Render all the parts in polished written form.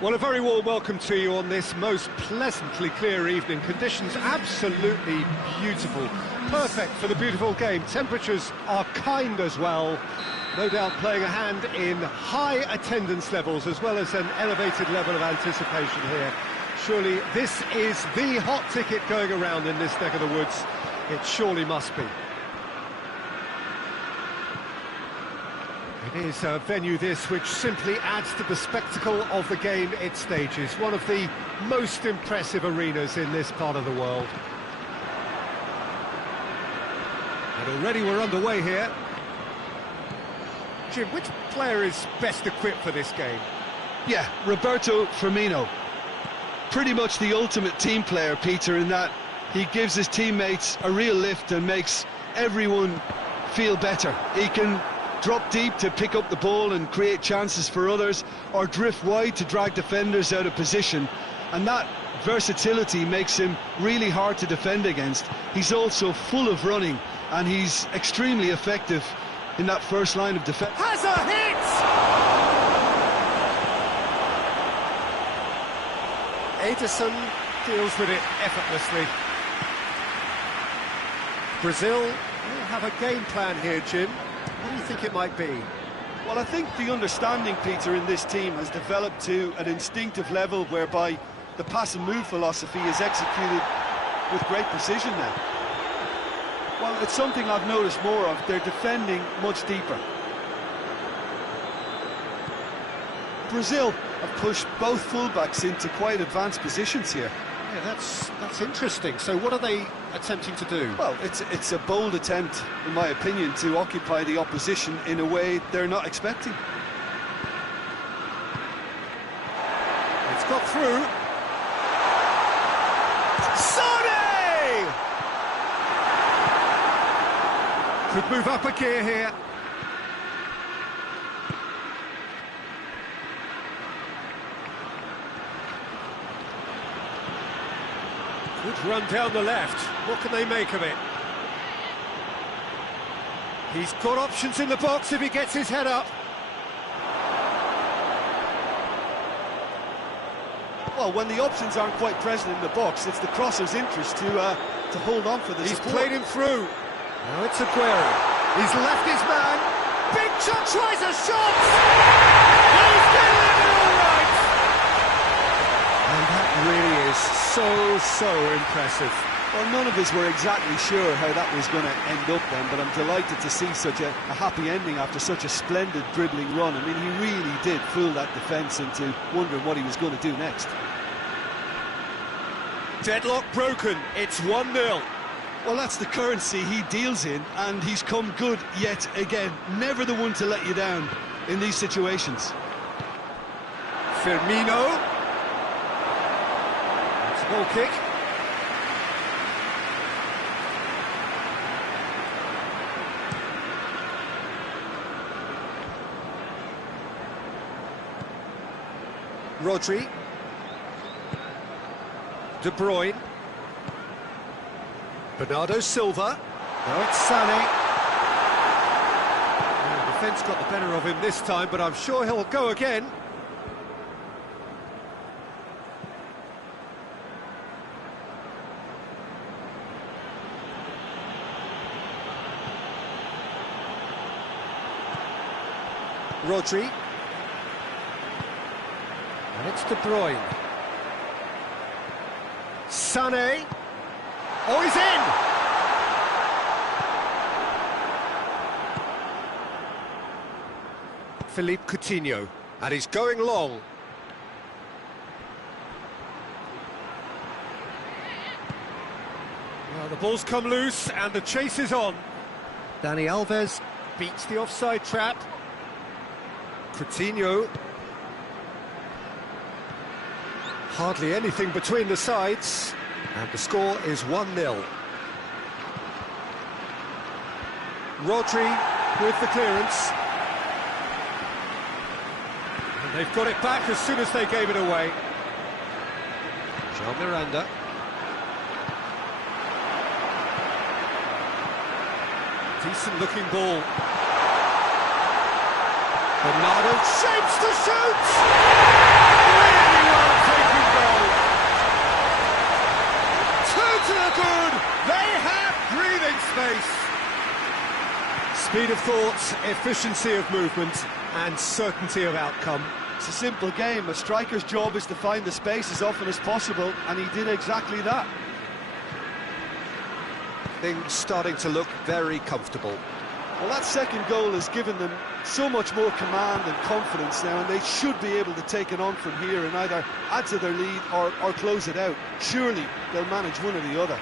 Well, a very warm welcome to you on this most pleasantly clear evening. Conditions absolutely beautiful. Perfect for the beautiful game. Temperatures are kind as well. No doubt playing a hand in high attendance levels as well as an elevated level of anticipation here. Surely this is the hot ticket going around in this neck of the woods. It surely must be. It is a venue this which simply adds to the spectacle of the game it stages. One of the most impressive arenas in this part of the world. And already we're underway here. Jim, which player is best equipped for this game? Yeah, Roberto Firmino. Pretty much the ultimate team player, Peter, in that he gives his teammates a real lift and makes everyone feel better. He can drop deep to pick up the ball and create chances for others, or drift wide to drag defenders out of position, and that versatility makes him really hard to defend against. He's also full of running, and he's extremely effective in that first line of defence. Has a hit! Ederson deals with it effortlessly. Brazil will have a game plan here, Jim. What do you think it might be? Well, I think the understanding, Peter, in this team has developed to an instinctive level whereby the pass and move philosophy is executed with great precision now. Well, it's something I've noticed more of. They're defending much deeper. Brazil have pushed both fullbacks into quite advanced positions here. Yeah, that's interesting. So what are they attempting to do? Well, it's a bold attempt, in my opinion, to occupy the opposition in a way they're not expecting. It's got through. Sane! Could move up a gear here. Good run down the left. What can they make of it? He's got options in the box if he gets his head up. Well, when the options aren't quite present in the box, it's the crosser's interest to hold on for the He's support. played him through. Now it's Aguero. He's left his man. Big shot, tries a shot! He's getting it all right! And that really is so impressive. Well, none of us were exactly sure how that was going to end up then, but I'm delighted to see such a happy ending after such a splendid dribbling run. I mean, he really did fool that defence into wondering what he was going to do next. Deadlock broken, it's 1-0. Well, that's the currency he deals in, and he's come good yet again. Never the one to let you down in these situations. Firmino. It's a goal kick. Rodri. De Bruyne. Bernardo Silva. Now it's Sané. The defence got the better of him this time, but I'm sure he'll go again. Rodri. And it's De Bruyne. Sané. Oh, he's in! Philippe Coutinho. And he's going long. Well, the ball's come loose and the chase is on. Dani Alves beats the offside trap. Coutinho. Hardly anything between the sides, and the score is 1-0. Rodri with the clearance. And they've got it back as soon as they gave it away. Jean Miranda. Decent looking ball. Bernardo shapes to shoot! Really well taken goal. Two to the good. They have breathing space. Speed of thought, efficiency of movement, and certainty of outcome. It's a simple game. A striker's job is to find the space as often as possible, and he did exactly that. Things starting to look very comfortable. Well, that second goal has given them so much more command and confidence now, and they should be able to take it on from here and either add to their lead or close it out. Surely they'll manage one or the other.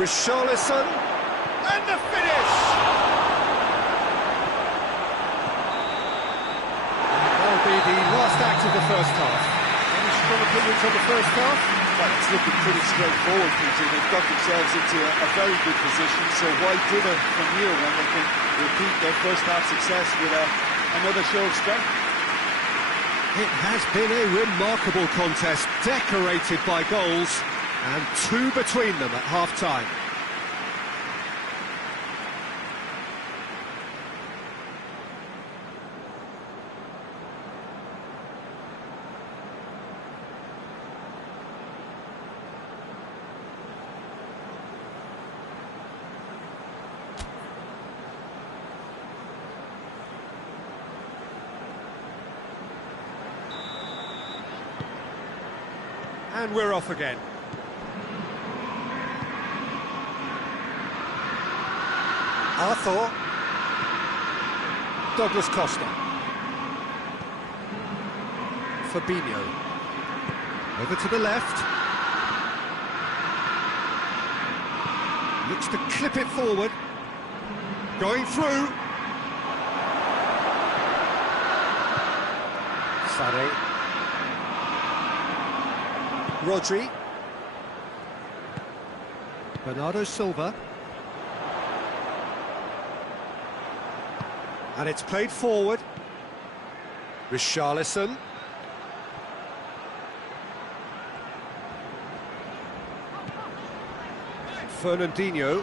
Richarlison, and the finish! That'll be the last act of the first half. Any strong opinions on the first half? Well, it's looking pretty straightforward, Peter. They've got themselves into a very good position, so why dither from here when they can repeat their first half success with another show of strength? It has been a remarkable contest, decorated by goals, and two between them at half-time. And we're off again. Arthur. Douglas Costa. Fabinho. Over to the left. Looks to clip it forward. Going through. Sade. Rodri. Bernardo Silva. And it's played forward. Richarlison. Fernandinho.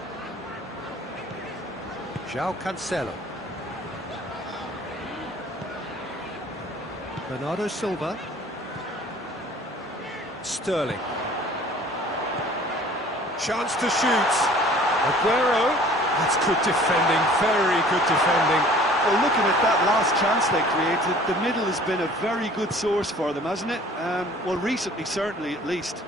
João Cancelo. Bernardo Silva. Sterling. Chance to shoot. Aguero. That's good defending, very good defending. Well, looking at that last chance they created, the middle has been a very good source for them, hasn't it? Well, recently, certainly, at least.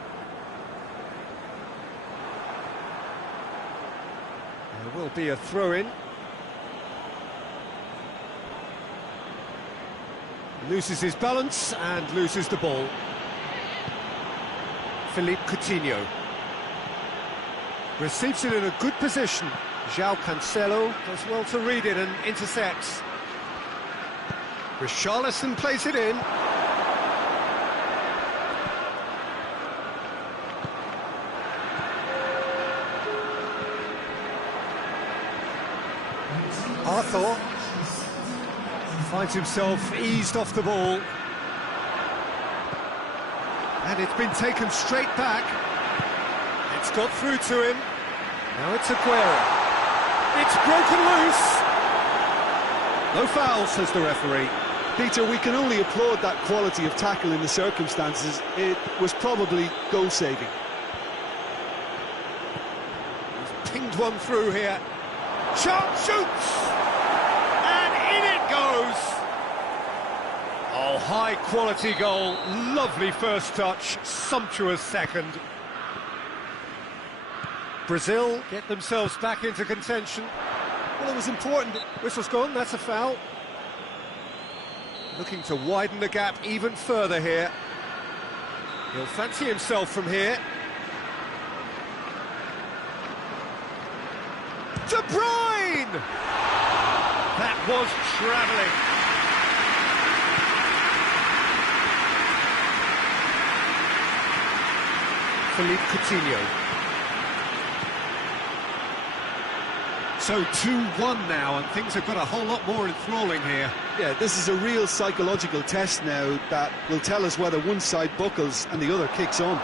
There will be a throw-in. Loses his balance and loses the ball. Philippe Coutinho receives it in a good position. João Cancelo does well to read it and intercepts. Richarlison plays it in. Arthur finds himself eased off the ball. And it's been taken straight back. It's got through to him. Now it's Aguero. It's broken loose. No foul, says the referee. Peter, we can only applaud that quality of tackle in the circumstances. It was probably goal-saving. He's pinged one through here. Chance shoots! And in it goes! Oh, high-quality goal. Lovely first touch, sumptuous second. Brazil get themselves back into contention. Well, it was important. Whistle's gone, that's a foul. Looking to widen the gap even further here. He'll fancy himself from here. De Bruyne! That was travelling. Philippe Coutinho. So 2-1 now, and things have got a whole lot more enthralling here. Yeah, this is a real psychological test now that will tell us whether one side buckles and the other kicks on.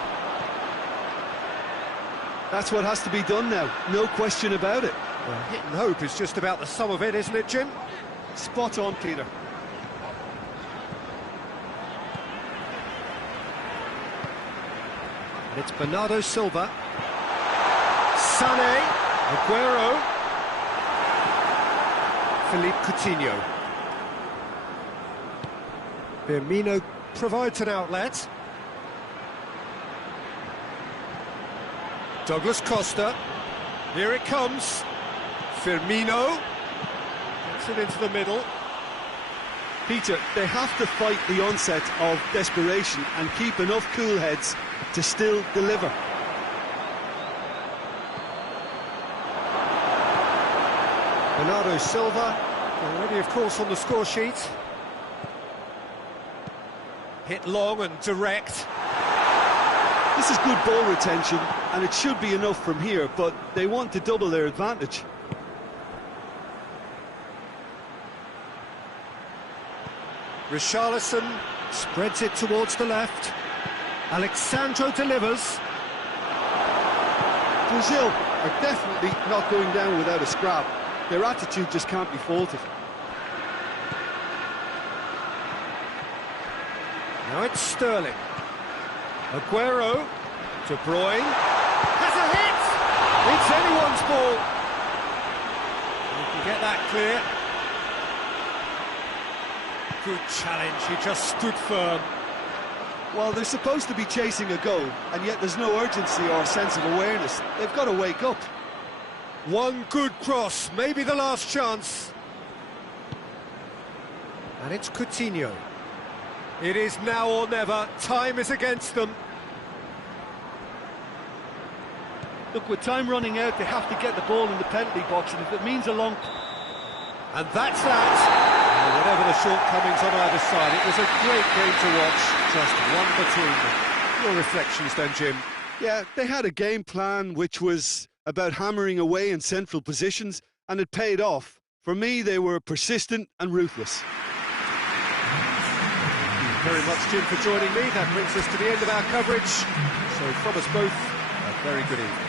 That's what has to be done now, no question about it. Well, hit and hope is just about the sum of it, isn't it, Jim? Spot on, Peter. And it's Bernardo Silva. Sané. Aguero. Philippe Coutinho. Firmino provides an outlet. Douglas Costa. Here it comes. Firmino. Gets it into the middle. Peter, they have to fight the onset of desperation and keep enough cool heads to still deliver. Bernardo Silva, already of course on the score sheet. Hit long and direct. This is good ball retention, and it should be enough from here, but they want to double their advantage. Richarlison spreads it towards the left. Alexandro delivers. Brazil are definitely not going down without a scrap. Their attitude just can't be faulted. Now it's Sterling. Aguero. De Bruyne. Has a hit! It's anyone's ball. You can get that clear. Good challenge, he just stood firm. Well, they're supposed to be chasing a goal, and yet there's no urgency or sense of awareness. They've got to wake up. One good cross, maybe the last chance. And it's Coutinho. It is now or never. Time is against them. Look, with time running out, they have to get the ball in the penalty box, and if it means a long... And that's that. Whatever the shortcomings on either side, it was a great game to watch. Just one between them. Your reflections then, Jim? Yeah, they had a game plan which was about hammering away in central positions, and it paid off. For me, they were persistent and ruthless. Thank you very much, Jim, for joining me. That brings us to the end of our coverage. So from us both, a very good evening.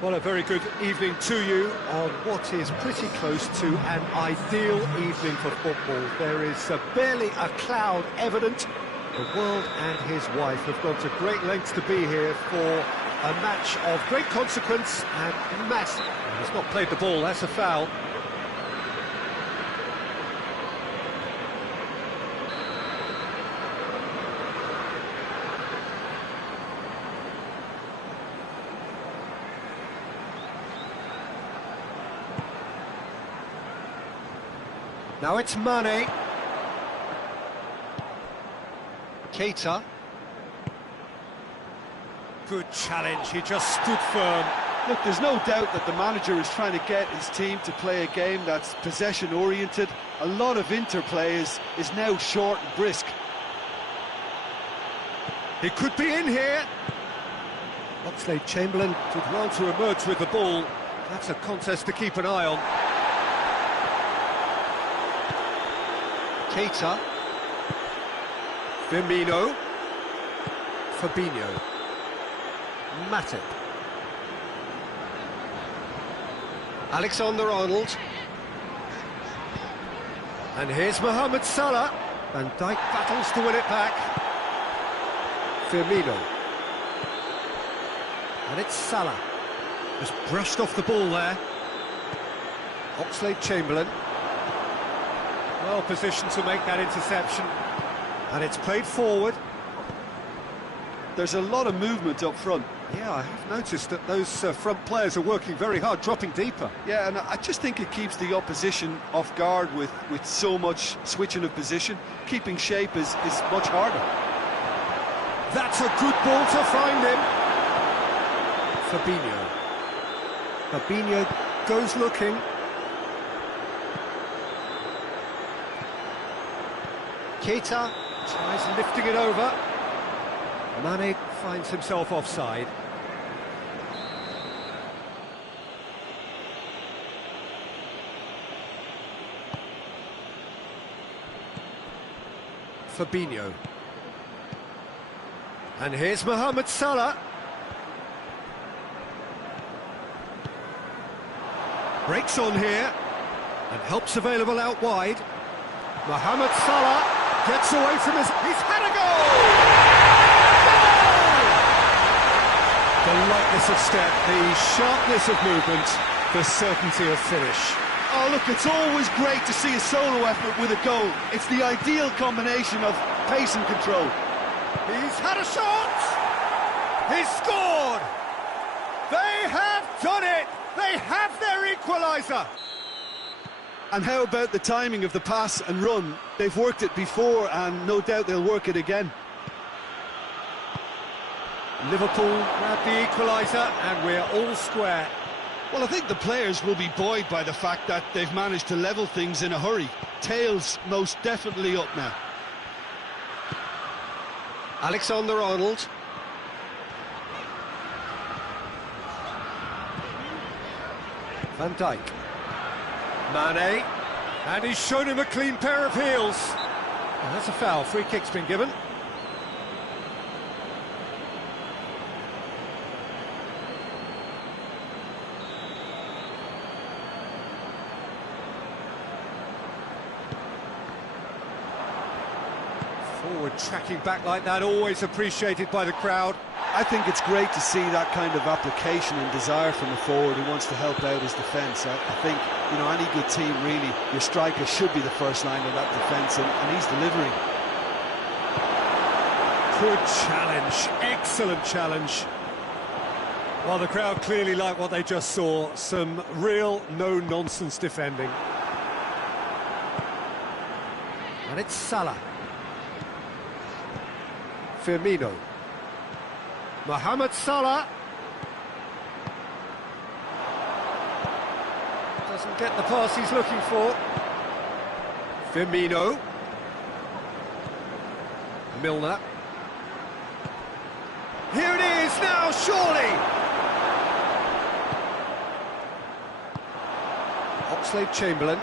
Well, a very good evening to you on what is pretty close to an ideal evening for football. There is barely a cloud evident. The world and his wife have gone to great lengths to be here for a match of great consequence and massive. He's not played the ball, that's a foul. Now it's Mane. Keita. Good challenge, he just stood firm. Look, there's no doubt that the manager is trying to get his team to play a game that's possession-oriented. A lot of interplay is now short and brisk. He could be in here. Oxlade-Chamberlain did well to emerge with the ball. That's a contest to keep an eye on. Keita. Firmino. Fabinho. Matip. Alexander-Arnold. And here's Mohamed Salah. Van Dijk battles to win it back. Firmino. And it's Salah. Just brushed off the ball there. Oxlade-Chamberlain. Well positioned to make that interception. And it's played forward. There's a lot of movement up front. Yeah, I have noticed that those front players are working very hard, dropping deeper. Yeah, and I just think it keeps the opposition off guard with so much switching of position. Keeping shape is much harder. That's a good ball to find him. Fabinho. Fabinho goes looking. Keita tries lifting it over. Mane finds himself offside. Fabinho. And here's Mohamed Salah. Breaks on here and helps available out wide. Mohamed Salah gets away from his... He's had a goal! The lightness of step, the sharpness of movement, the certainty of finish. Oh, look, it's always great to see a solo effort with a goal. It's the ideal combination of pace and control. He's had a shot! He's scored! They have done it! They have their equaliser! And how about the timing of the pass and run? They've worked it before and no doubt they'll work it again. Liverpool grab the equaliser and we're all square. Well, I think the players will be buoyed by the fact that they've managed to level things in a hurry. Tails most definitely up now. Alexander-Arnold. Van Dijk. Mane. And he's shown him a clean pair of heels. And that's a foul. Free kick's been given. Forward tracking back like that, always appreciated by the crowd. I think it's great to see that kind of application and desire from a forward who wants to help out his defence. I think, you know, any good team, really, your striker should be the first line of that defence, and he's delivering. Good challenge, excellent challenge. Well, the crowd clearly like what they just saw. Some real no-nonsense defending. And it's Salah. Firmino. Mohamed Salah. Doesn't get the pass he's looking for. Firmino. Milner. Here it is now, surely! Oxlade-Chamberlain.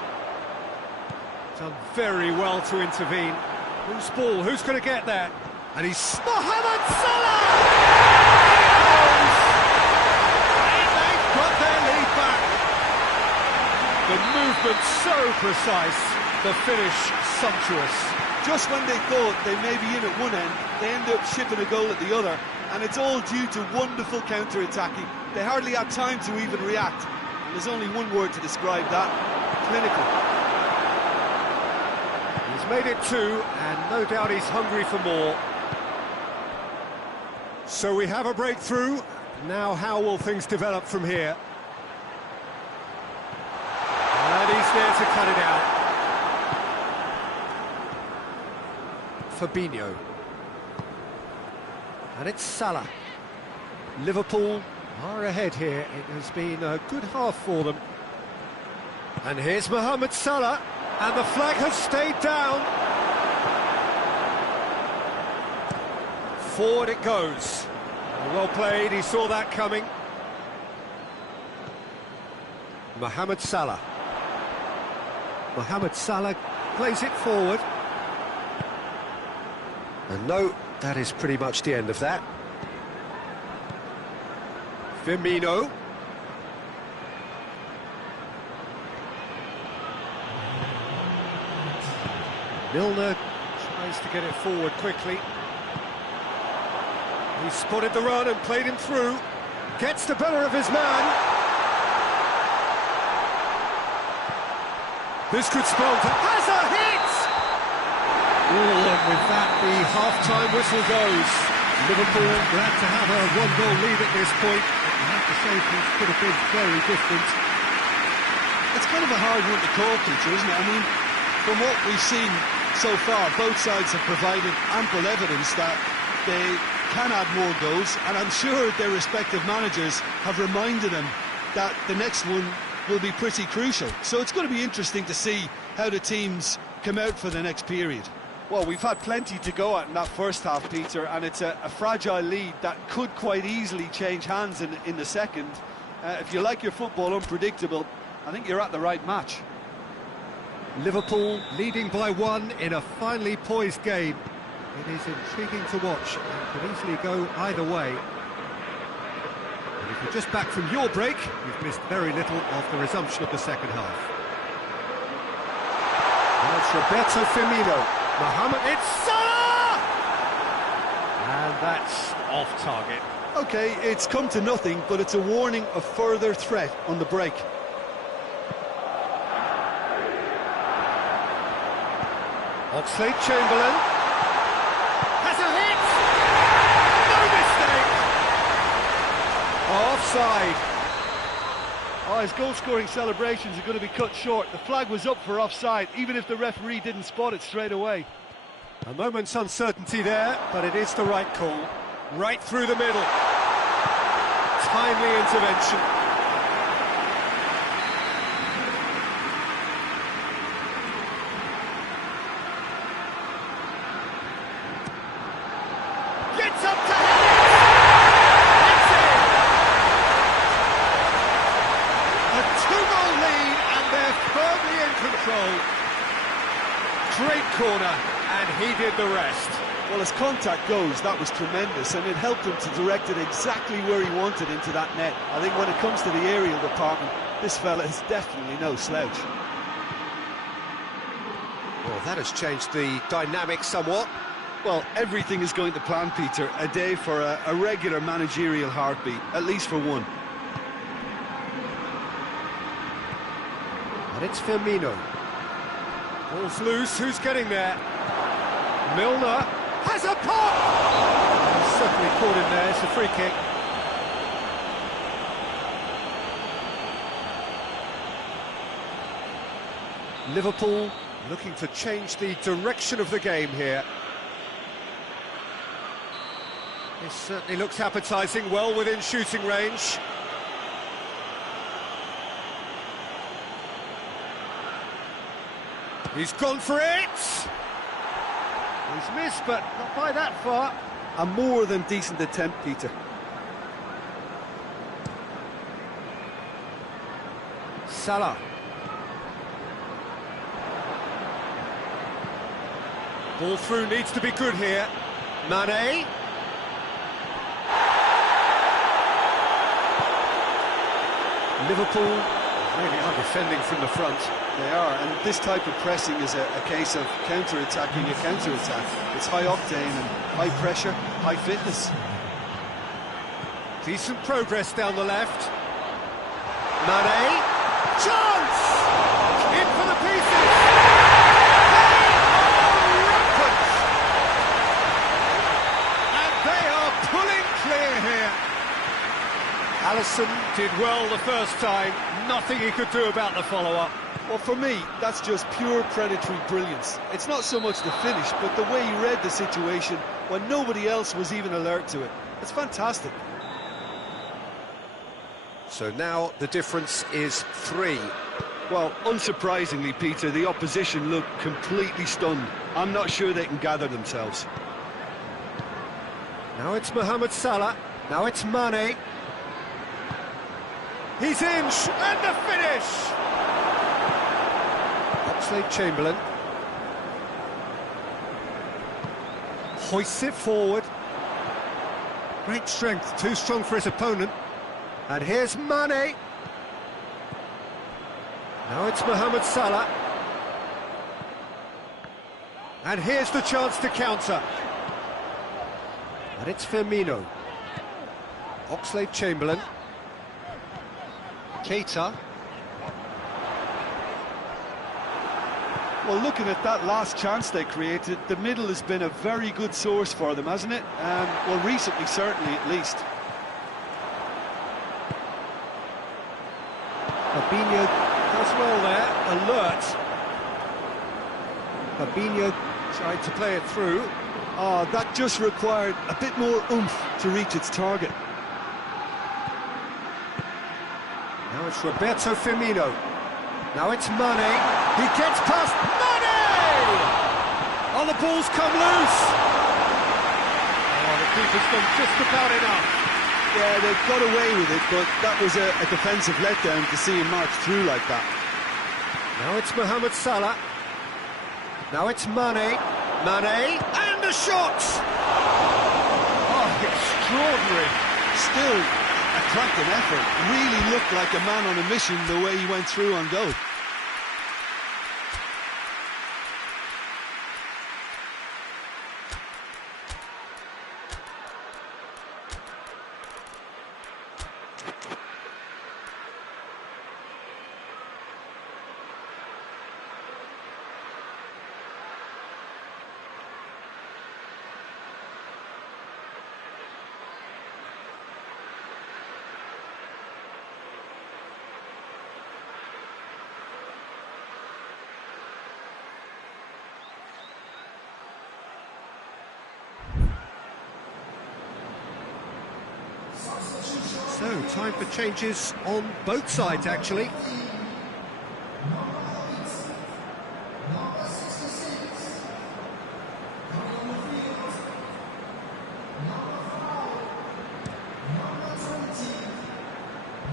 Done very well to intervene. Whose ball? Who's going to get there? And he's Mohamed Salah! And they've got their lead back. The movement so precise, the finish sumptuous. Just when they thought they may be in at one end, they end up shipping a goal at the other, and it's all due to wonderful counter-attacking. They hardly had time to even react, and there's only one word to describe that: clinical. He's made it 2, and no doubt he's hungry for more. So we have a breakthrough. Now how will things develop from here? And he's there to cut it out. Fabinho. And it's Salah. Liverpool are ahead here. It has been a good half for them. And here's Mohamed Salah, and the flag has stayed down. Forward it goes. Well played, he saw that coming. Mohamed Salah. Mohamed Salah plays it forward. And no, that is pretty much the end of that. Firmino. Milner tries to get it forward quickly. He spotted the run and played him through. Gets the better of his man. This could spell has a hit! And with that, the half-time whistle goes. Liverpool glad to have a one-goal lead at this point. I have to say, things could have been very different. It's kind of a hard one to call, Peter, isn't it? I mean, from what we've seen so far, both sides have provided ample evidence that they can add more goals, and I'm sure their respective managers have reminded them that the next one will be pretty crucial. So it's going to be interesting to see how the teams come out for the next period. Well, we've had plenty to go at in that first half, Peter, and it's a fragile lead that could quite easily change hands in the second. If you like your football unpredictable, I think you're at the right match. Liverpool leading by 1 in a finely poised game. It is intriguing to watch and could easily go either way. And if you're just back from your break, you've missed very little of the resumption of the second half. Now it's Roberto Firmino. Mohamed, it's Salah! And that's off target. OK, it's come to nothing, but it's a warning of further threat on the break. Oxlade-Chamberlain has a hit! No mistake! Offside. Oh, his goal-scoring celebrations are going to be cut short. The flag was up for offside, even if the referee didn't spot it straight away. A moment's uncertainty there, but it is the right call. Right through the middle. Timely intervention. Gets up to head it! It's in! A 2-goal lead, and they're firmly in control. Great corner, and he did the rest. Well, as contact goes, that was tremendous, and it helped him to direct it exactly where he wanted, into that net. I think when it comes to the aerial department, this fella is definitely no slouch. Well, that has changed the dynamic somewhat. Well, everything is going to plan, Peter. A day for a regular managerial heartbeat, at least for one. And it's Firmino. Ball's loose, who's getting there? Milner has a pop! He's certainly caught him there, it's a free kick. Liverpool looking to change the direction of the game here. This certainly looks appetising, well within shooting range. He's gone for it! He's missed, but not by that far. A more than decent attempt, Peter. Salah. Ball through needs to be good here. Mane. Liverpool really are defending from the front. They are, and this type of pressing is a case of counter-attacking a counter-attack. It's high octane and high pressure, high fitness. Decent progress down the left. Mane. Chance! In for the pieces! They are pulling clear here. Alisson did well the first time. Nothing he could do about the follow-up. Well, for me, that's just pure predatory brilliance. It's not so much the finish, but the way he read the situation when nobody else was even alert to it. It's fantastic. So now the difference is 3. Well, unsurprisingly, Peter, the opposition look completely stunned. I'm not sure they can gather themselves. Now it's Mohamed Salah. Now it's Mane. He's in, and the finish! Oxlade-Chamberlain. Hoists it forward. Great strength, too strong for his opponent. And here's Mane. Now it's Mohamed Salah. And here's the chance to counter. And it's Firmino. Oxlade-Chamberlain. Keita. Well, looking at that last chance they created, the middle has been a very good source for them, hasn't it? Well, recently, certainly, at least. Fabinho does well there, alert. Fabinho tried to play it through. Oh, that just required a bit more oomph to reach its target. Now it's Roberto Firmino. Now it's Mane. He gets past Mane! Oh, the ball's come loose. Oh, the keeper's done just about enough. Yeah, they've got away with it, but that was a defensive letdown to see him march through like that. Now it's Mohamed Salah. Now it's Mane. Mane, and a shot! Oh, extraordinary. Still a cracking effort. Really looked like a man on a mission the way he went through on goal. So, time for changes on both sides, actually.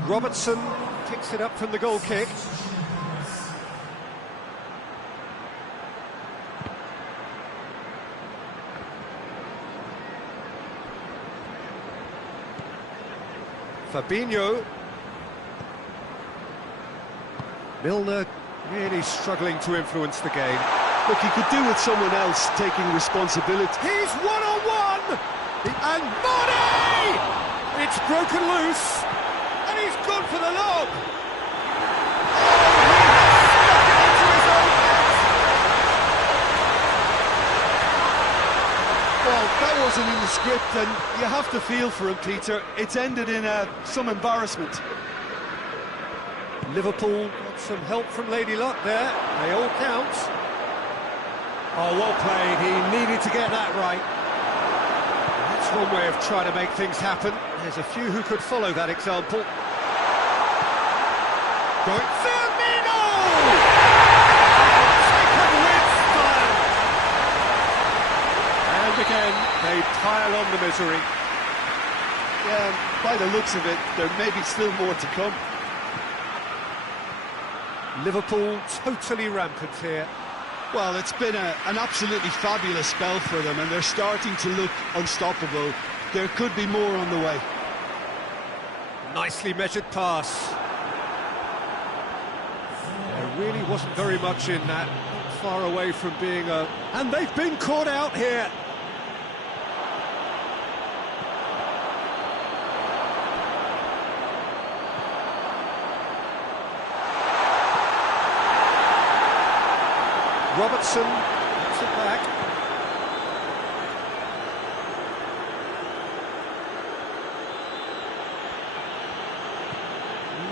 Robertson kicks it up from the goal kick. Fabinho. Milner really struggling to influence the game. Look, he could do with someone else taking responsibility. He's one-on-one! And Mane! It's broken loose, and he's gone for the lob! Well, that wasn't in the script, and you have to feel for him, Peter. It's ended in some embarrassment. Liverpool got some help from Lady Luck there. They all count. Oh, well played. He needed to get that right. That's one way of trying to make things happen. There's a few who could follow that example. Going Firmino! Taken again, they pile on the misery. Yeah, by the looks of it, there may be still more to come. Liverpool totally rampant here. Well, it's been an absolutely fabulous spell for them, and they're starting to look unstoppable. There could be more on the way. Nicely measured pass. There really wasn't very much in that. Not far away from being a... And they've been caught out here. Robertson puts it back.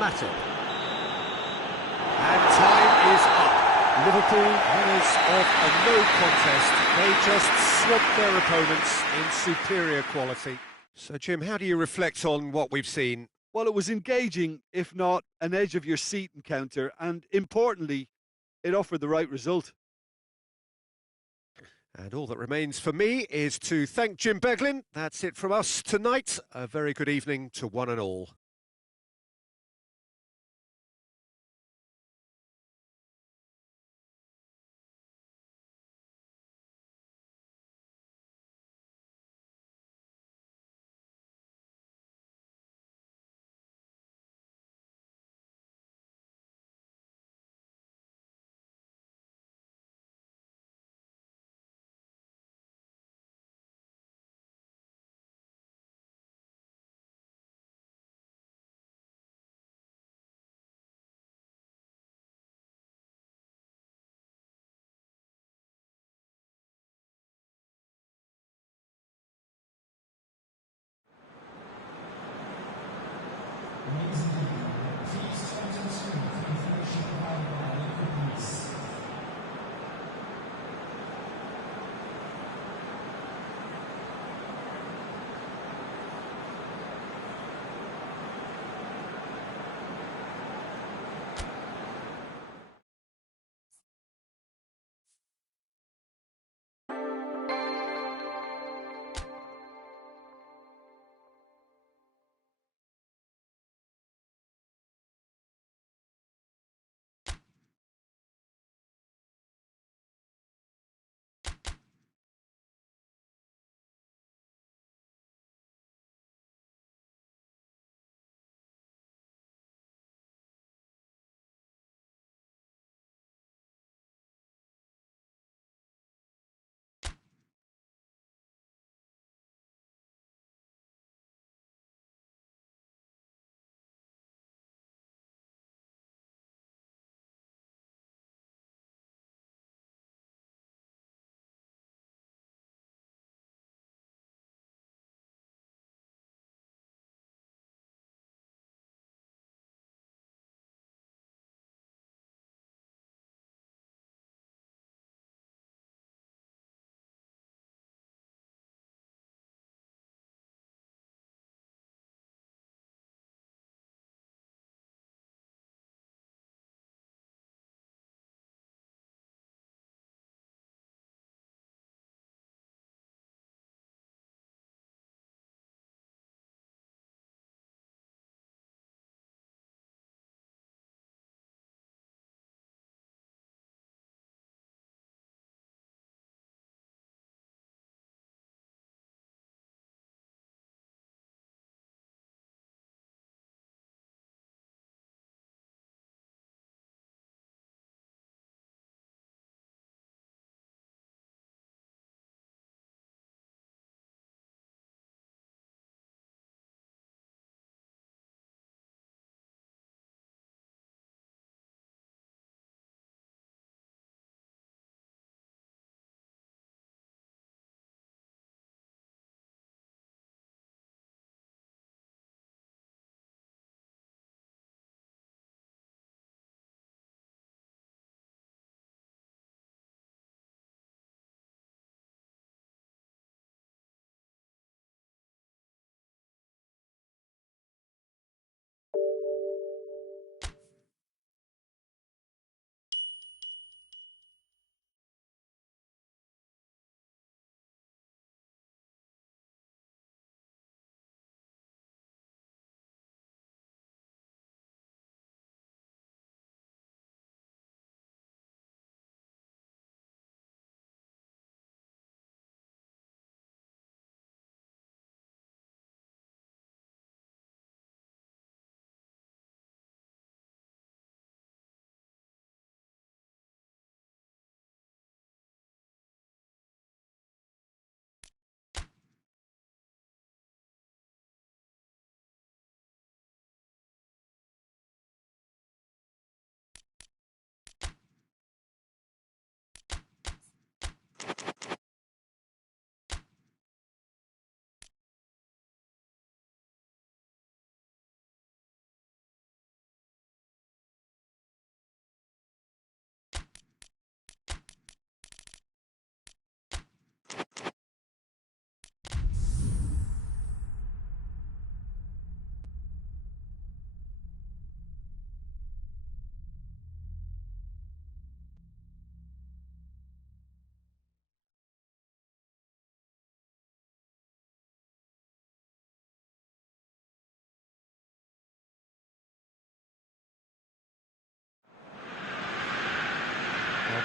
Matip. And time is up. Liverpool, winners of a no contest. They just swamped their opponents in superior quality. So, Jim, how do you reflect on what we've seen? Well, it was engaging, if not an edge-of-your-seat encounter, and importantly, it offered the right result. And all that remains for me is to thank Jim Beglin. That's it from us tonight. A very good evening to one and all.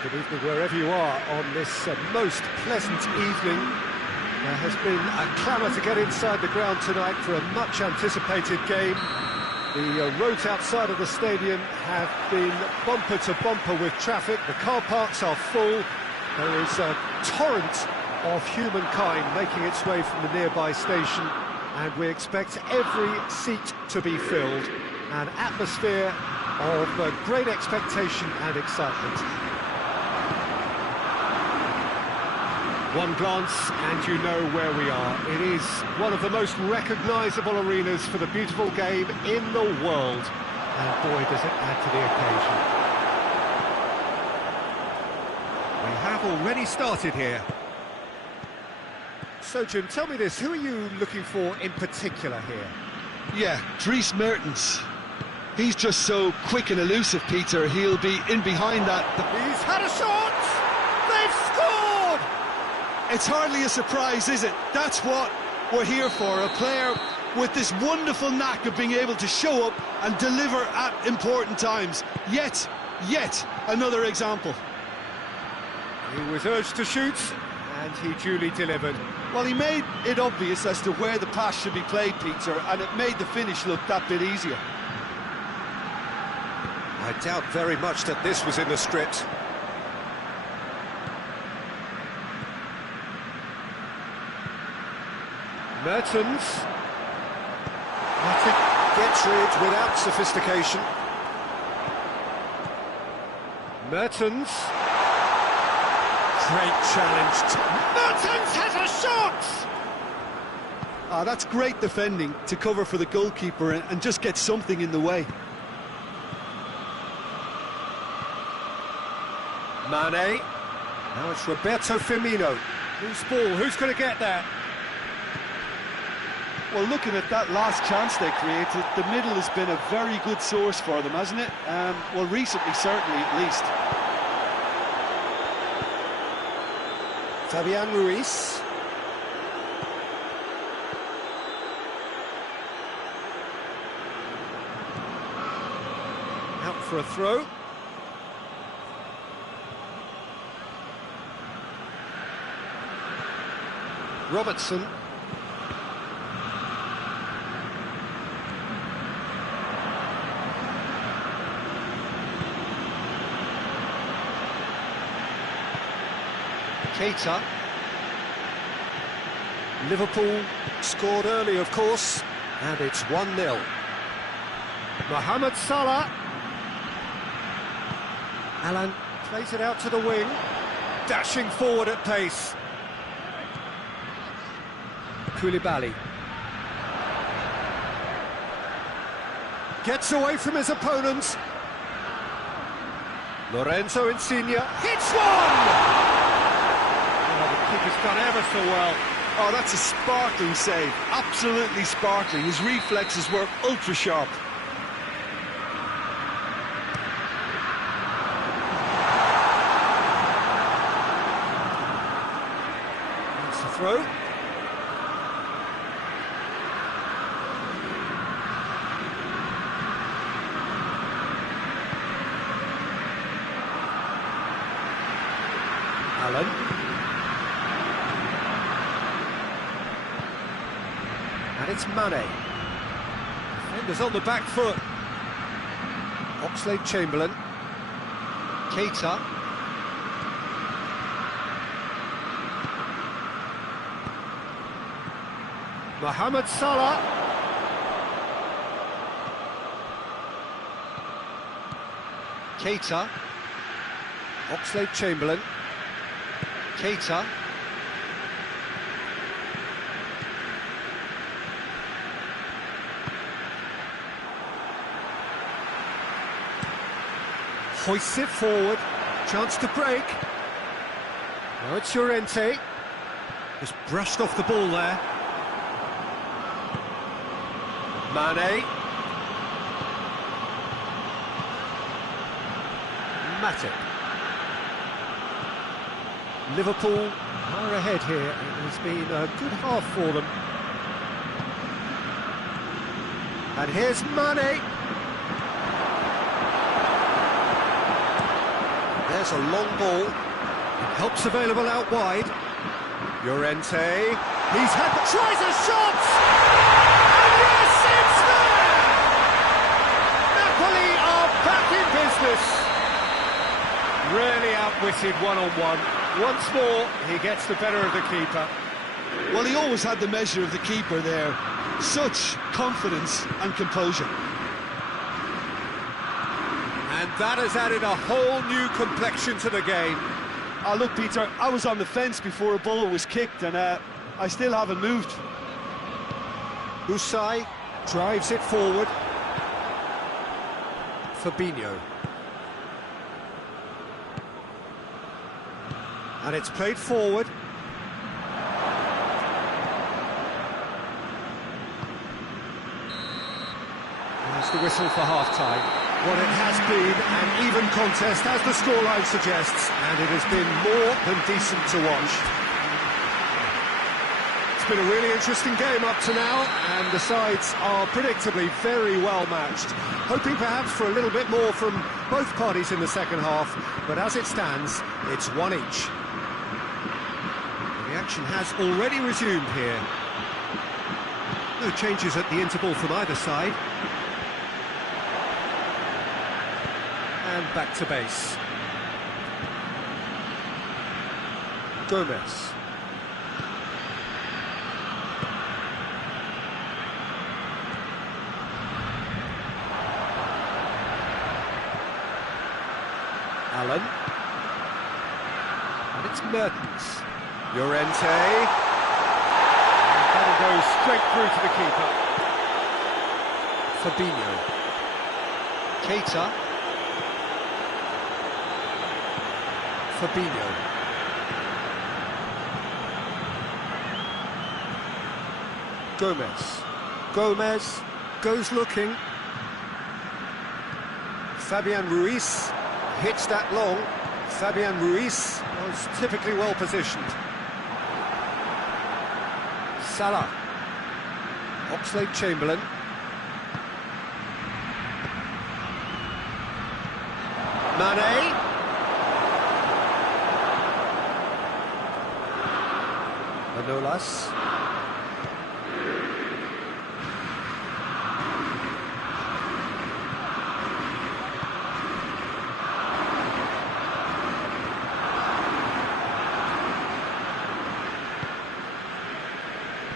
Good evening wherever you are on this most pleasant evening. There has been a clamour to get inside the ground tonight for a much-anticipated game. The roads outside of the stadium have been bumper to bumper with traffic. The car parks are full. There is a torrent of humankind making its way from the nearby station, and we expect every seat to be filled. An atmosphere of great expectation and excitement. One glance and you know where we are. It is one of the most recognisable arenas for the beautiful game in the world. And boy, does it add to the occasion. We have already started here. So, Jim, tell me this, who are you looking for in particular here? Yeah, Dries Mertens. He's just so quick and elusive, Peter. He'll be in behind that. He's had a shot! They've scored! It's hardly a surprise, is it? That's what we're here for, a player with this wonderful knack of being able to show up and deliver at important times. Yet another example. He was urged to shoot, and he duly delivered. Well, he made it obvious as to where the pass should be played, Peter, and it made the finish look that bit easier. I doubt very much that this was in the script. Mertens. Gets rid without sophistication. Mertens. Great challenge. Mertens has a shot! That's great defending to cover for the goalkeeper and just get something in the way. Mane. Now it's Roberto Firmino. Who's ball? Who's going to get that? Well, looking at that last chance they created, the middle has been a very good source for them, hasn't it? Well, recently, certainly, at least. Fabian Ruiz. Out for a throw. Robertson. Keita. Liverpool scored early, of course, and it's 1-0. Mohamed Salah. Alan plays it out to the wing, dashing forward at pace. Koulibaly gets away from his opponents. Lorenzo Insigne hits one! Oh, the keeper's done ever so well. Oh, that's a sparkling save, absolutely sparkling. His reflexes were ultra sharp. That's the throw. Allen. And it's Mane. Defenders on the back foot. Oxlade-Chamberlain. Keita. Mohamed Salah. Keita. Oxlade-Chamberlain. Keita. Hoists it forward. Chance to break. Now it's Llorente. Just brushed off the ball there. Mane. Matip. Liverpool are ahead here. It has been a good half for them. And here's Mane. Has a long ball. Helps available out wide. Llorente. He's had the... Tries a shot! And yes, it's there! Napoli are back in business. Really outwitted one-on-one. Once more, he gets the better of the keeper. Well, he always had the measure of the keeper there. Such confidence and composure. And that has added a whole new complexion to the game. Oh, look, Peter, I was on the fence before a ball was kicked, and I still haven't moved. Usai drives it forward. Fabinho. And it's played forward. There's the whistle for half-time. What it has been an even contest, as the scoreline suggests, and it has been more than decent to watch. It's been a really interesting game up to now, and the sides are predictably very well matched. Hoping perhaps for a little bit more from both parties in the second half, but as it stands, it's one each. The action has already resumed here. No changes at the interval from either side. And back to base. Gomez. Allen. And it's Mertens. Llorente. And that'll go straight through to the keeper. Fabinho. Keita. Fabinho. Gomez. Gomez goes looking. Fabian Ruiz hits that long. Fabian Ruiz was typically well positioned. Salah. Oxlade-Chamberlain. Mane. Manolas.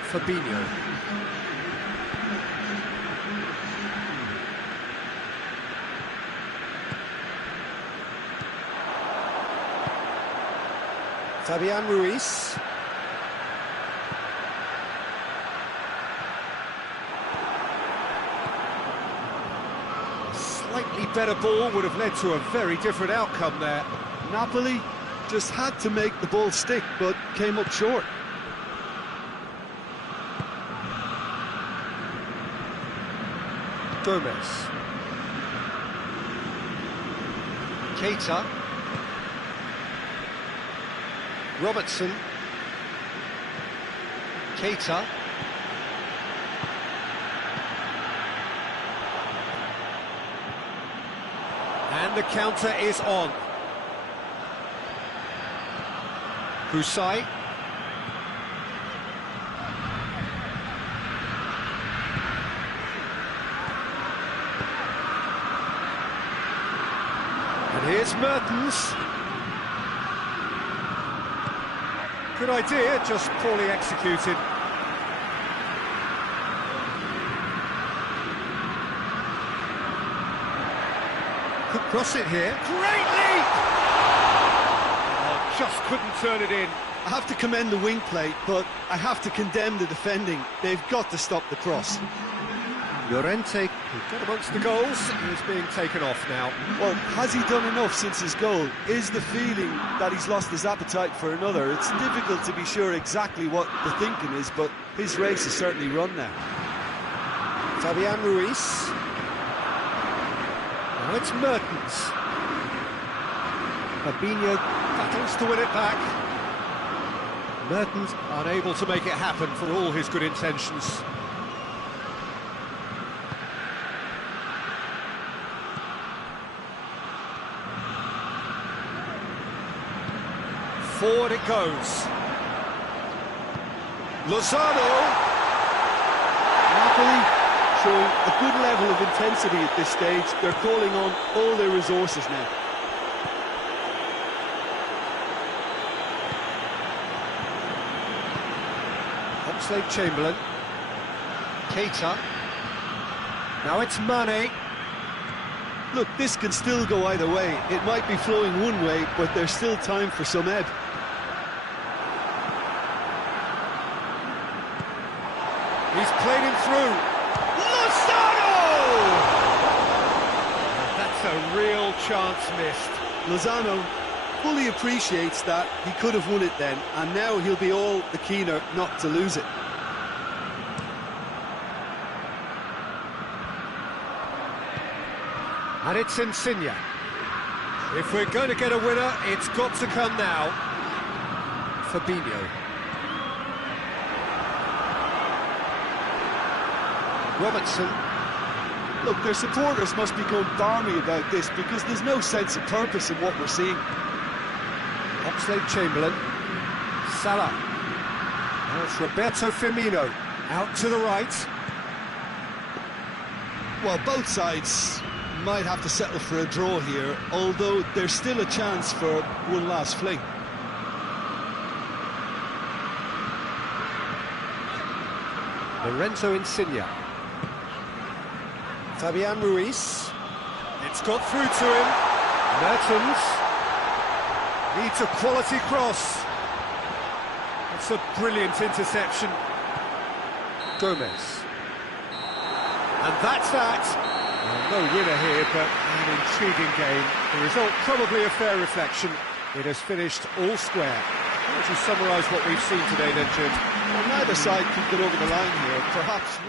Fabinho. Fabian Ruiz. Slightly better ball would have led to a very different outcome there. Napoli just had to make the ball stick, but came up short. Gomez. Keita. Robertson. Keita. And the counter is on. Usai. And here's Mertens. Good idea, just poorly executed. Could cross it here. Great leap! Oh, just couldn't turn it in. I have to commend the wing play, but I have to condemn the defending. They've got to stop the cross. Llorente, who got amongst the goals, is being taken off now. Well, has he done enough since his goal? Is the feeling that he's lost his appetite for another? It's difficult to be sure exactly what the thinking is, but his race is certainly run now. Fabian Ruiz. Now it's Mertens. Fabinho battles to win it back. Mertens unable to make it happen for all his good intentions. Forward it goes. Lozano. Napoli showing a good level of intensity at this stage. They're calling on all their resources now. Oxlade-Chamberlain. Keita. Now it's Mane. Look, this can still go either way. It might be flowing one way, but there's still time for some ebb. He's played him through. Lozano! That's a real chance missed. Lozano fully appreciates that he could have won it then, and now he'll be all the keener not to lose it. And it's Insigne. If we're going to get a winner, it's got to come now. Fabinho. Robertson. Look, their supporters must be going balmy about this because there's no sense of purpose in what we're seeing. Oxlade-Chamberlain. Salah. Now it's Roberto Firmino. Out to the right. Well, both sides might have to settle for a draw here, although there's still a chance for one last fling. Lorenzo Insigne. Fabian Ruiz. It's got through to him. Mertens. Needs a quality cross. It's a brilliant interception. Gomez. And that's that. Well, no winner here, but an intriguing game. The result probably a fair reflection. It has finished all square. How would you summarise what we've seen today then, Jim? Well, neither side could get over the line here. Perhaps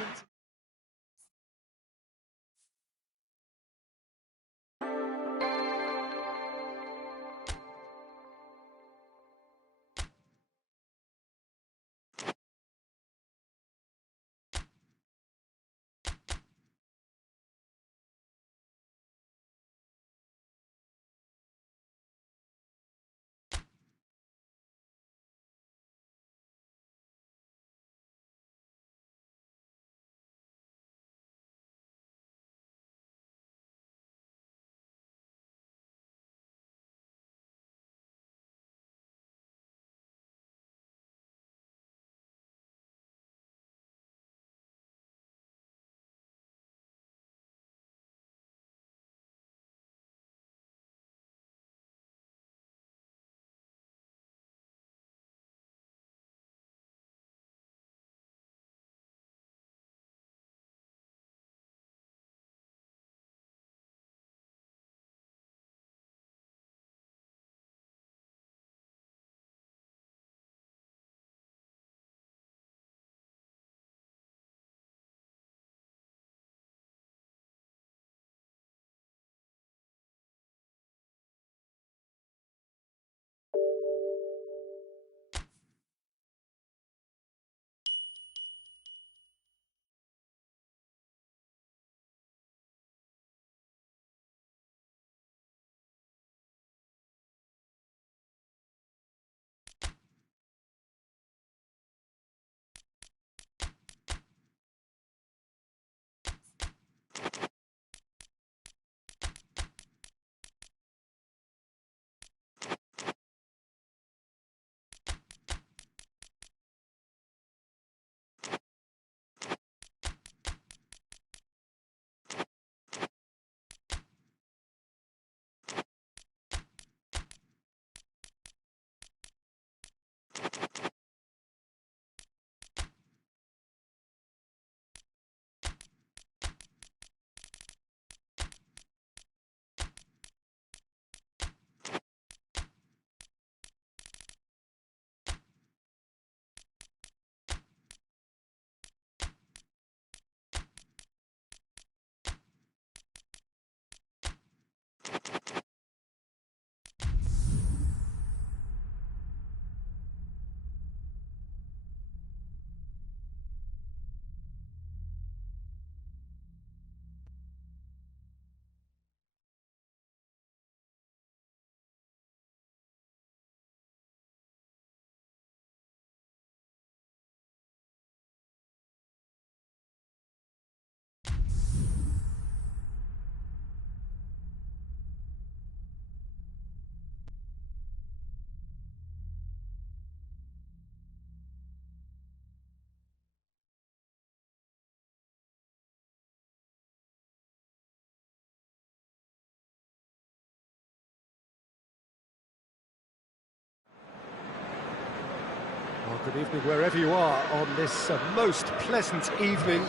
Good evening wherever you are on this most pleasant evening.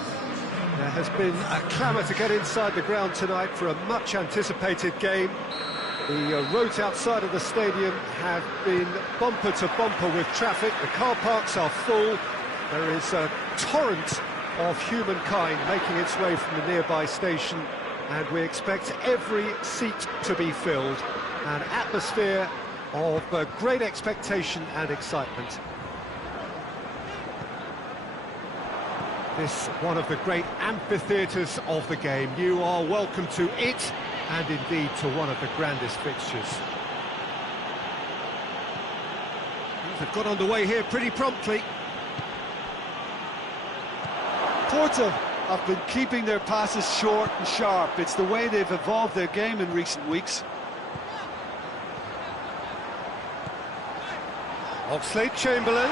There has been a clamour to get inside the ground tonight for a much anticipated game. The roads outside of the stadium have been bumper to bumper with traffic. The car parks are full. There is a torrent of humankind making its way from the nearby station, and we expect every seat to be filled. An atmosphere of great expectation and excitement. This one of the great amphitheatres of the game. You are welcome to it, and indeed to one of the grandest fixtures. Things have got underway here pretty promptly. Porto have been keeping their passes short and sharp. It's the way they've evolved their game in recent weeks. Oxlade-Chamberlain.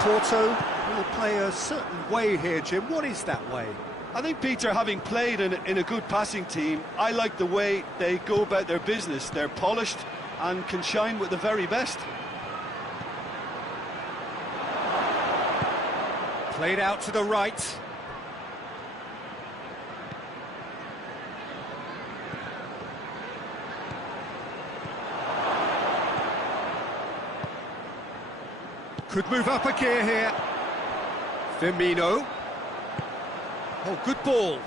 Porto will play a certain way here, Jim. What is that way? I think, Peter, having played in a good passing team, I like the way they go about their business. They're polished and can shine with the very best. Played out to the right. Could move up a gear here. Firmino. Oh, good ball.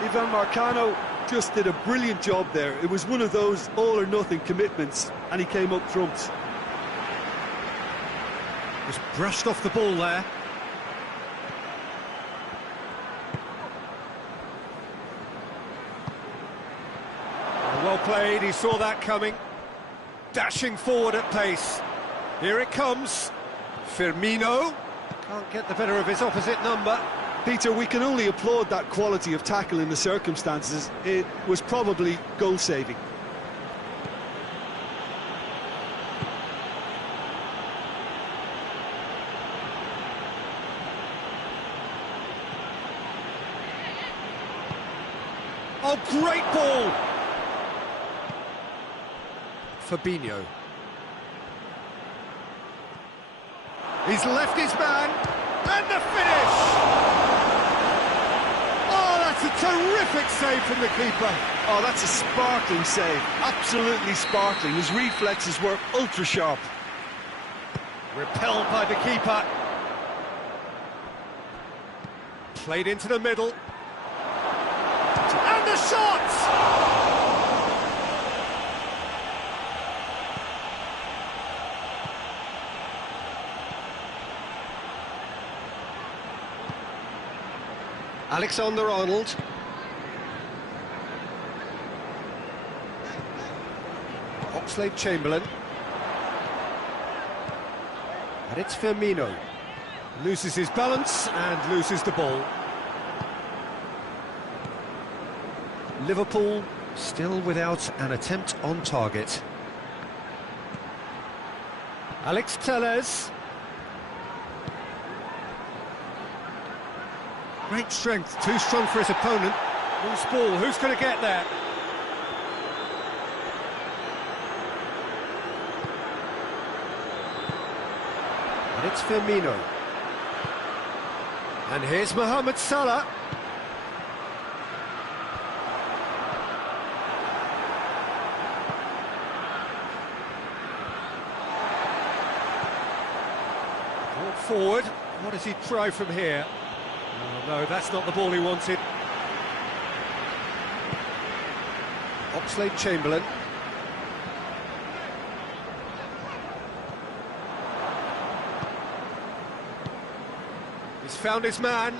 Ivan Marcano just did a brilliant job there. It was one of those all-or-nothing commitments, and he came up trumps. Just brushed off the ball there. Well played, he saw that coming. Dashing forward at pace. Here it comes. Firmino. Can't get the better of his opposite number. Peter, we can only applaud that quality of tackle in the circumstances. It was probably goal-saving. Oh, great ball! Fabinho. He's left his man, and the finish! Oh, that's a terrific save from the keeper. Oh, that's a sparkling save, absolutely sparkling. His reflexes were ultra-sharp. Repelled by the keeper. Played into the middle. And the shot! Alexander-Arnold. Oxlade-Chamberlain. And it's Firmino. Loses his balance and loses the ball. Liverpool still without an attempt on target. Alex Telles. Great strength, too strong for his opponent. Loose ball, who's going to get there? And it's Firmino. And here's Mohamed Salah. Brought forward. What does he try from here? Oh, no, that's not the ball he wanted. Oxlade-Chamberlain. He's found his man.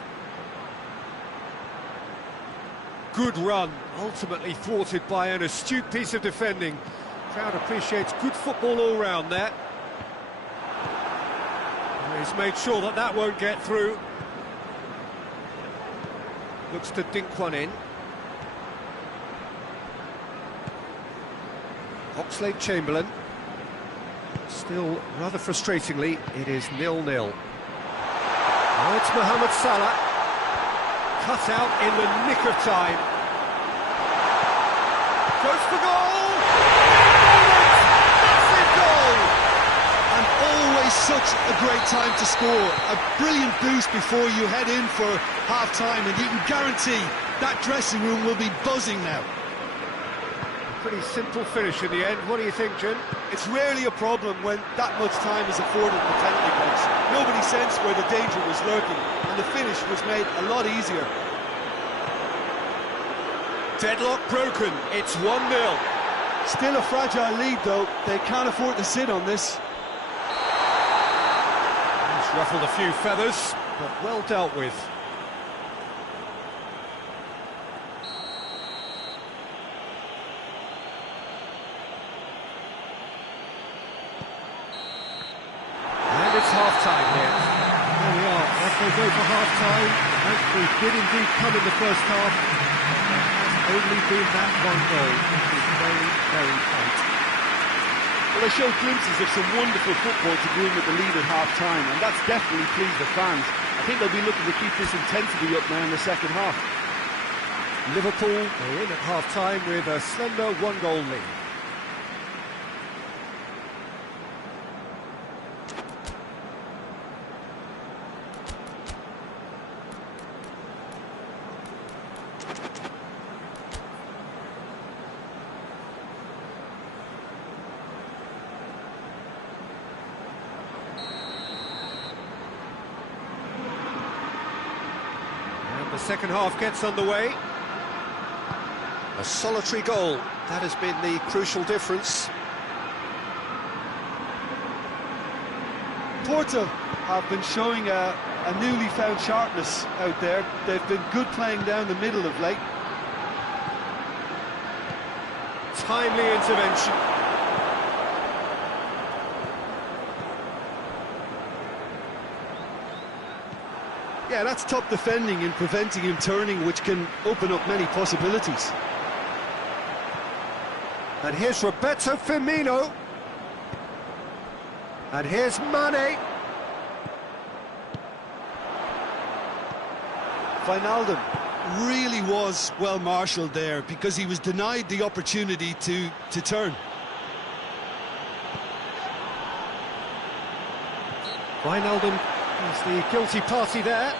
Good run, ultimately thwarted by an astute piece of defending. Crowd appreciates good football all round there. And he's made sure that that won't get through. Looks to dink one in. Oxlade-Chamberlain. Still, rather frustratingly, it is 0-0. Now it's Mohamed Salah. Cut out in the nick of time. Goes for goal! Massive goal! And is such a great time to score. A brilliant boost before you head in for half-time, and you can guarantee that dressing room will be buzzing now. Pretty simple finish in the end. What do you think, Jim? It's rarely a problem when that much time is afforded in the penalty box. Nobody sensed where the danger was lurking, and the finish was made a lot easier. Deadlock broken. It's 1-0. Still a fragile lead, though. They can't afford to sit on this. He's ruffled a few feathers, but well dealt with. And it's half-time here. There we are. Off they go for half-time. We did indeed come in the first half. Only been that one goal, which is very, very tight. Well, they showed glimpses of some wonderful football to go in with the lead at half-time, and that's definitely pleased the fans. I think they'll be looking to keep this intensity up now in the second half. Liverpool are in at half-time with a slender one-goal lead. The second half gets underway. A solitary goal, that has been the crucial difference. Porto have been showing a newly found sharpness out there. They've been good playing down the middle of late. Timely intervention. Yeah, that's top defending and preventing him turning, which can open up many possibilities. And here's Roberto Firmino. And here's Mane. Wijnaldum really was well marshalled there because he was denied the opportunity to turn. Wijnaldum is the guilty party there.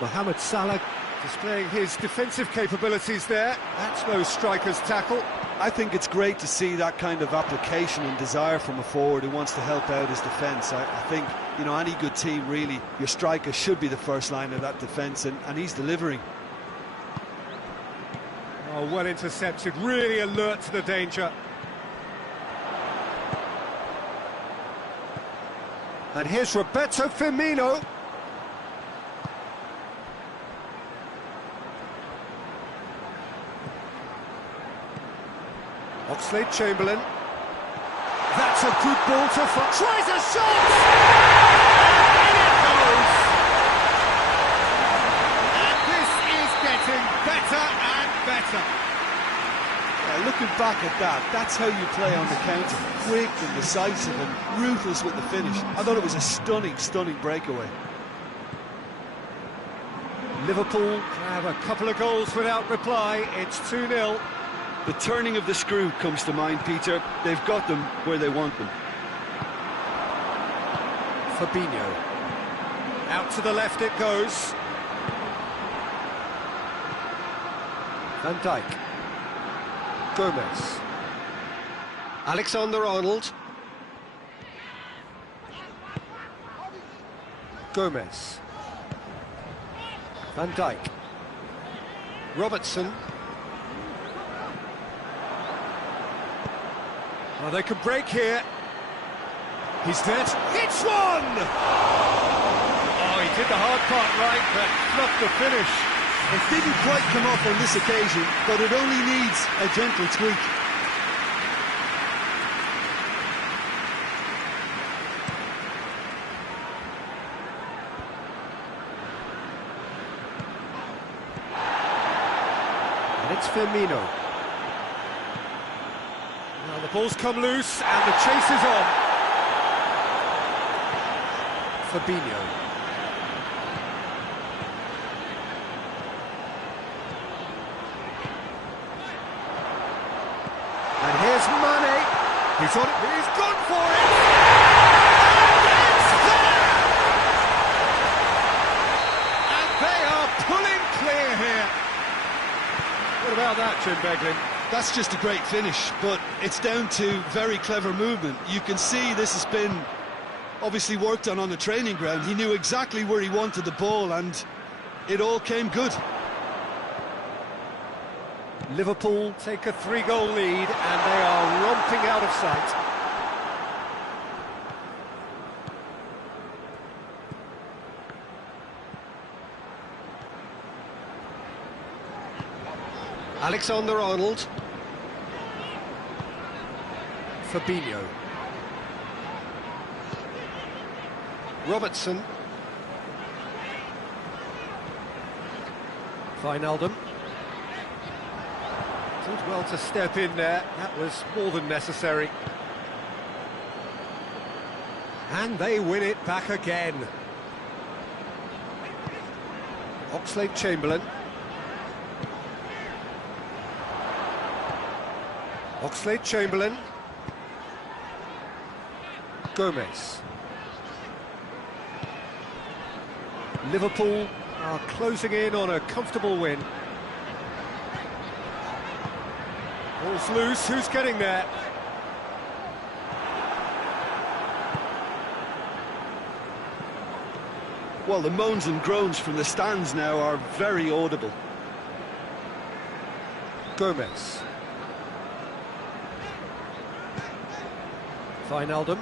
Mohamed Salah displaying his defensive capabilities there. That's no striker's tackle. I think it's great to see that kind of application and desire from a forward who wants to help out his defence. I think, you know, any good team, really, your striker should be the first line of that defence, and he's delivering. Oh, well intercepted, really alert to the danger. And here's Roberto Firmino. Oxlade-Chamberlain. That's a good ball to tries a shot! And it goes! And this is getting better and better. Yeah, looking back at that, that's how you play on the counter. Quick and decisive and ruthless with the finish. I thought it was a stunning, stunning breakaway. Liverpool have a couple of goals without reply. It's 2-0. The turning of the screw comes to mind, Peter. They've got them where they want them. Fabinho. Out to the left it goes. Van Dijk. Gomez. Alexander-Arnold. Gomez. Van Dijk. Robertson. Well, they could break here. He's dead. It's one! Oh, he did the hard part right, but not the finish. It didn't quite come off on this occasion, but it only needs a gentle tweak. And it's Firmino. Now the ball's come loose and the chase is on. Fabinho. He's on it, he's gone for it! And they are pulling clear here. What about that, Jim Beglin? That's just a great finish, but it's down to very clever movement. You can see this has been obviously worked on the training ground. He knew exactly where he wanted the ball, and it all came good. Liverpool take a 3-goal lead, and they are romping out of sight. Alexander-Arnold. Fabinho. Robertson. Wijnaldum. Did well to step in there, that was more than necessary. And they win it back again. Oxlade-Chamberlain. Oxlade-Chamberlain. Gomez. Liverpool are closing in on a comfortable win. Ball's loose, who's getting there? Well, the moans and groans from the stands now are very audible. Gomez. Wijnaldum.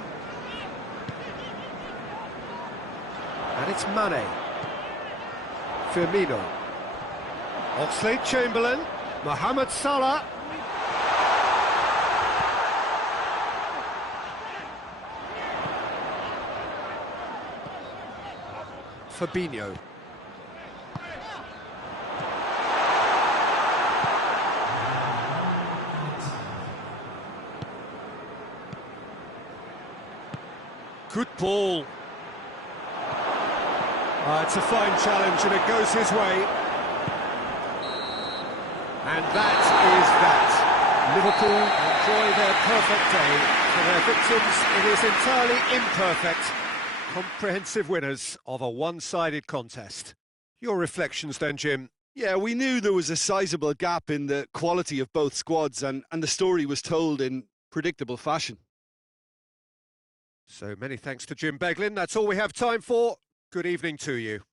And it's Mane. Firmino. Oxlade-Chamberlain. Mohamed Salah. Fabinho. Good ball. It's a fine challenge and it goes his way. And that is that. Liverpool enjoy their perfect day. For their victims, it is entirely imperfect. Comprehensive winners of a one-sided contest. Your reflections then, Jim? Yeah, we knew there was a sizable gap in the quality of both squads, and the story was told in predictable fashion. So many thanks to Jim Beglin. That's all we have time for. Good evening to you.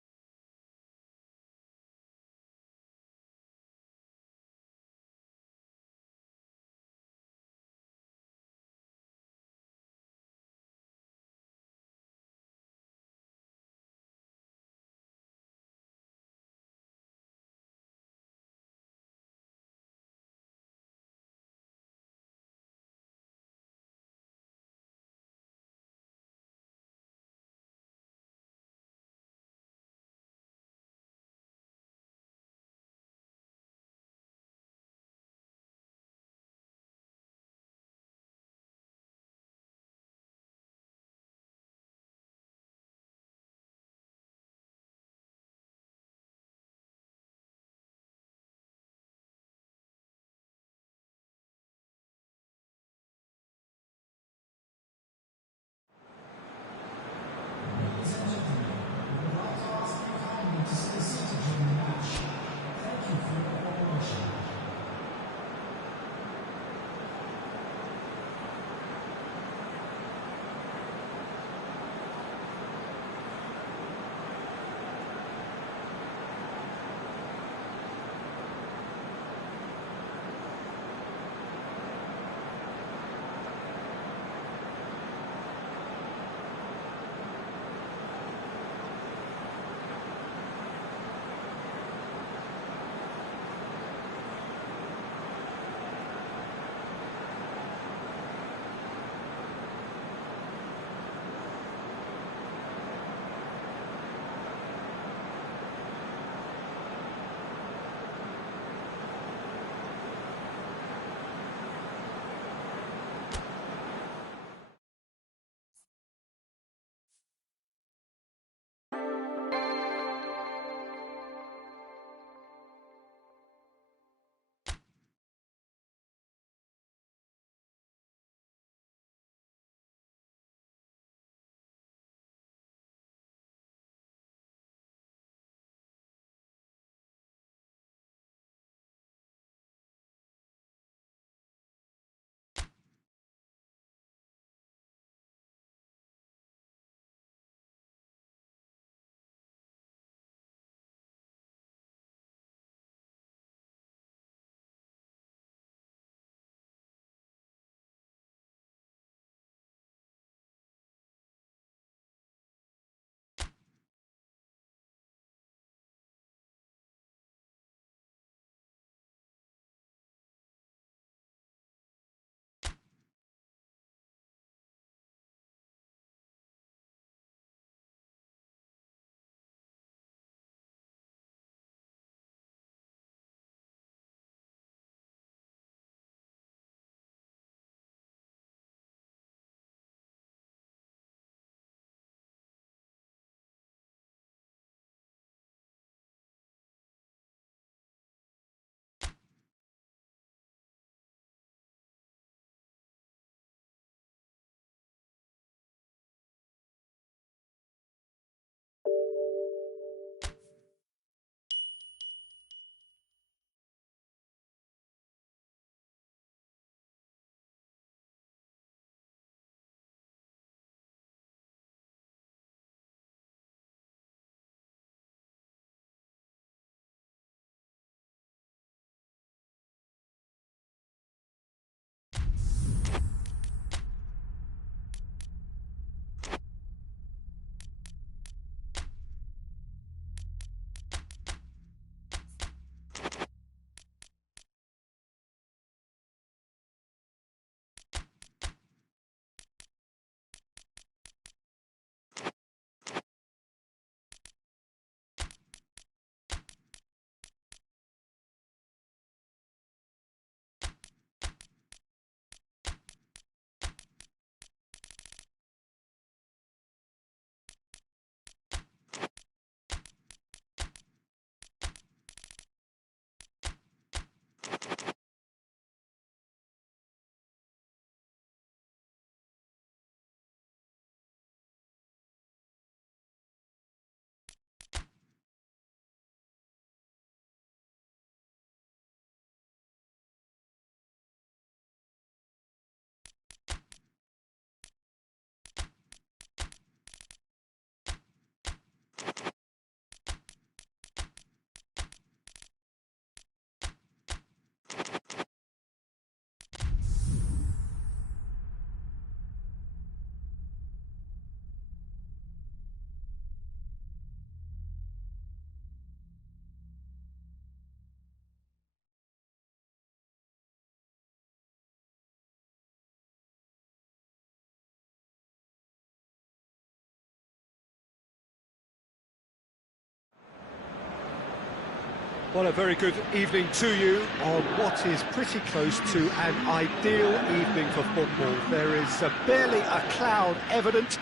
Well, a very good evening to you on what is pretty close to an ideal evening for football. There is barely a cloud evident.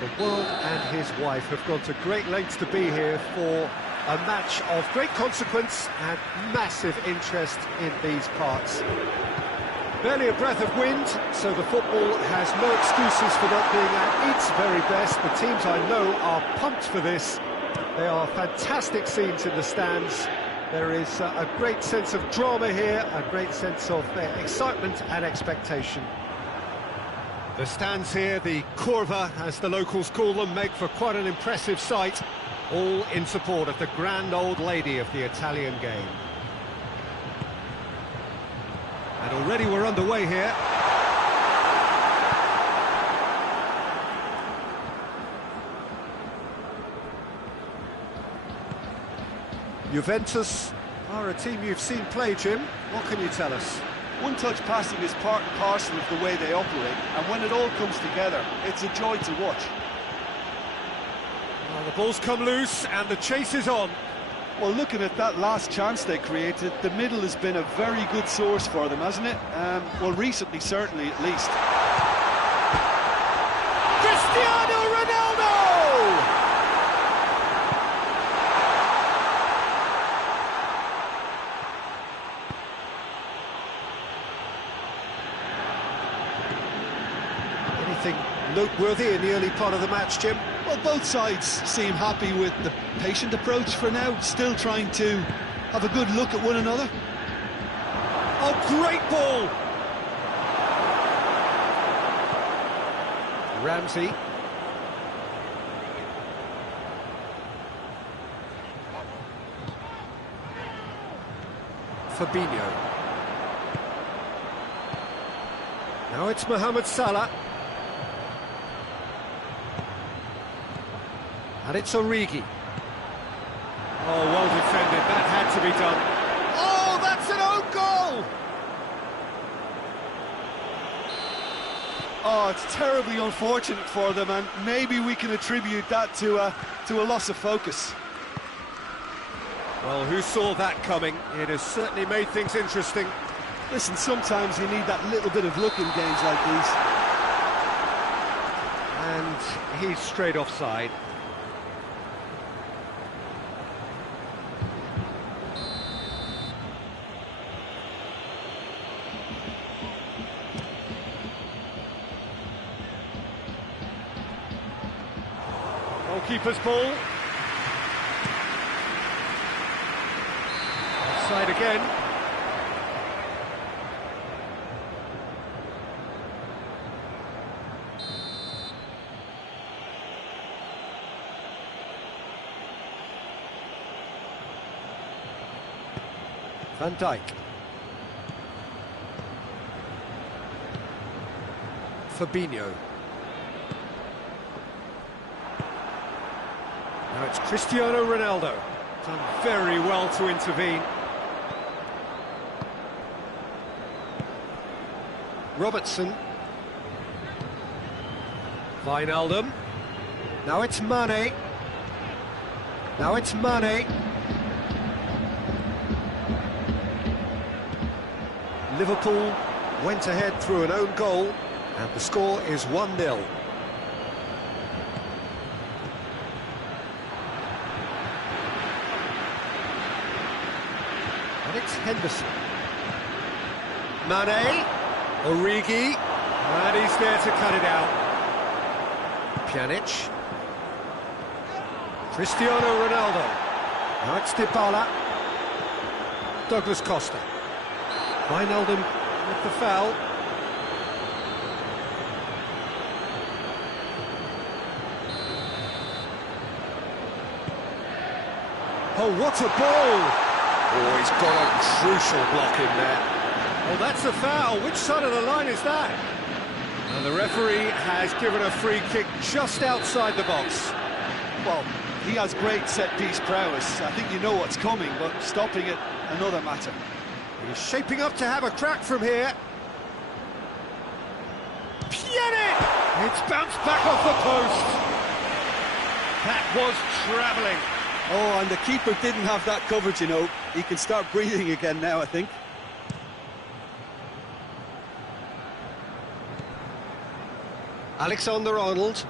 The world and his wife have gone to great lengths to be here for a match of great consequence and massive interest in these parts. Barely a breath of wind, so the football has no excuses for not being at its very best. The teams I know are pumped for this. They are fantastic scenes in the stands. There is a great sense of drama here, a great sense of excitement and expectation. The stands here, the curva, as the locals call them, make for quite an impressive sight, all in support of the grand old lady of the Italian game. And already we're underway here. Juventus are a team you've seen play, Jim. What can you tell us? One-touch passing is part and parcel of the way they operate, and when it all comes together, it's a joy to watch. Well, the ball's come loose, and the chase is on. Well, looking at that last chance they created, the middle has been a very good source for them, hasn't it? Well, recently, certainly, at least. Cristiano Ronaldo! Anything noteworthy in the early part of the match, Jim? Well, both sides seem happy with the patient approach for now, still trying to have a good look at one another. Oh, great ball! Ramsey. Fabinho. Now it's Mohamed Salah. And it's Origi. Oh, well defended. That had to be done. Oh, that's an own goal! Oh, it's terribly unfortunate for them, and maybe we can attribute that to a loss of focus. Well, who saw that coming? It has certainly made things interesting. Listen, sometimes you need that little bit of luck in games like these. And he's straight offside. Goalkeeper's ball. Offside again. Van Dijk. Fabinho. Now it's Cristiano Ronaldo. Done very well to intervene. Robertson. Wijnaldum. Now it's Mane. Now it's Mane. Liverpool went ahead through an own goal, and the score is 1-0. And it's Henderson. Mane, Origi, and he's there to cut it out. Pjanic, Cristiano Ronaldo, now it's Dybala, Douglas Costa, Wijnaldum with the foul. Oh, what a ball! Oh, he's got a crucial block in there. Oh, that's a foul. Which side of the line is that? And the referee has given a free kick just outside the box. Well, he has great set-piece prowess. I think you know what's coming, but stopping it, another matter. He's shaping up to have a crack from here. Pjanic! It's bounced back off the post. That was travelling. Oh, and the keeper didn't have that covered, you know. He can start breathing again now, I think. Alexander-Arnold.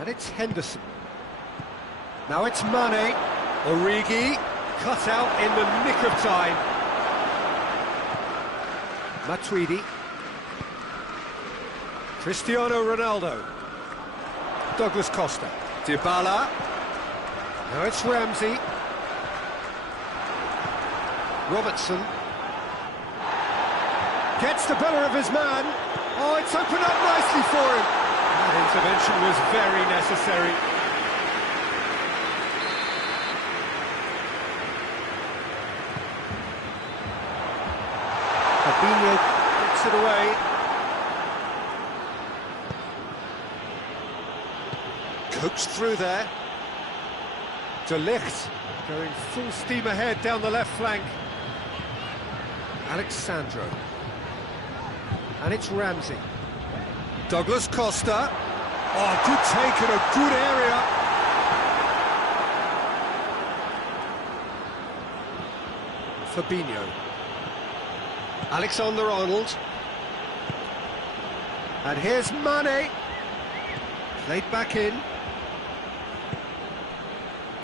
And it's Henderson. Now it's Mane. Origi, cut out in the nick of time. Matuidi. Cristiano Ronaldo. Douglas Costa. Dybala. Now it's Ramsey. Robertson. Gets the better of his man. Oh, it's opened up nicely for him. That intervention was very necessary. Fabinho gets it away. Coaxed through there. De Ligt going full steam ahead down the left flank. Alexandro. And it's Ramsey. Douglas Costa. Oh, good take in a good area. Fabinho. Alexander-Arnold. And here's Mane. Played back in.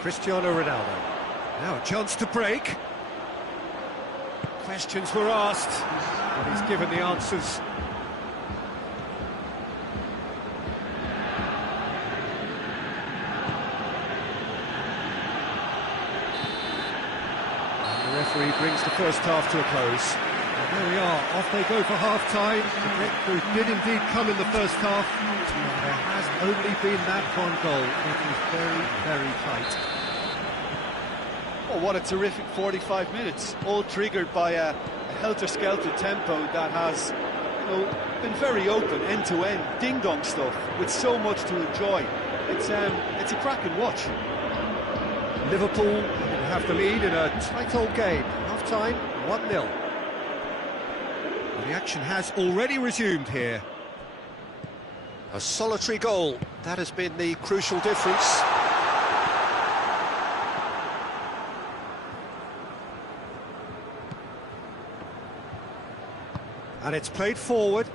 Cristiano Ronaldo. Now a chance to break. Questions were asked, and he's given the answers. And the referee brings the first half to a close. And there we are, off they go for half-time. The breakthrough did indeed come in the first half. There has only been that one goal. It was very, very tight. Oh, what a terrific 45 minutes, all triggered by a helter-skelter tempo that has, you know, been very open, end-to-end, ding-dong stuff, with so much to enjoy. It's a cracking watch. Liverpool have the lead in a tight old game. Half-time, 1-0. The action has already resumed here. A solitary goal, that has been the crucial difference. And it's played forward.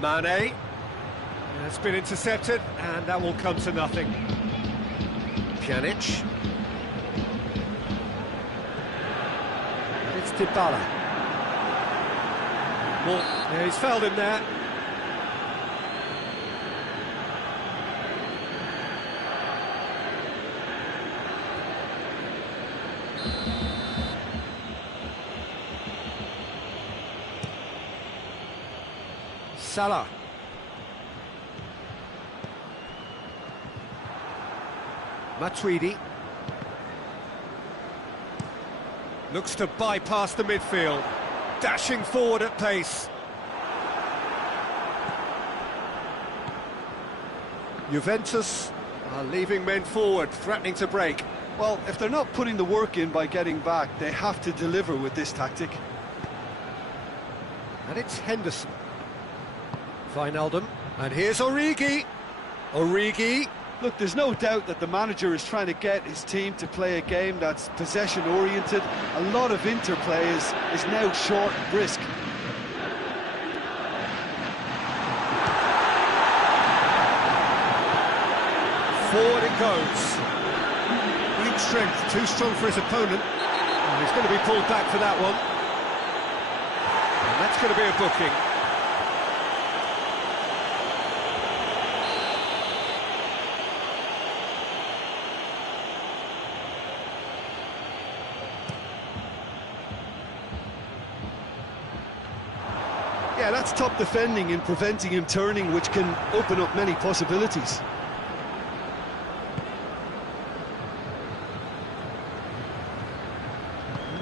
Mane. And it's been intercepted, and that will come to nothing. Pjanic. And it's Dybala. Yeah, he's fouled him there. Salah. Matuidi. Looks to bypass the midfield. Dashing forward at pace. Juventus are leaving men forward, threatening to break. Well, if they're not putting the work in by getting back, they have to deliver with this tactic. And it's Henderson. Wijnaldum. And here's Origi. Origi. Look, there's no doubt that the manager is trying to get his team to play a game that's possession-oriented. A lot of interplay is now short and brisk. Forward it goes. Great strength, too strong for his opponent. he's going to be pulled back for that one. And that's going to be a booking. Yeah, that's top defending and preventing him turning, which can open up many possibilities.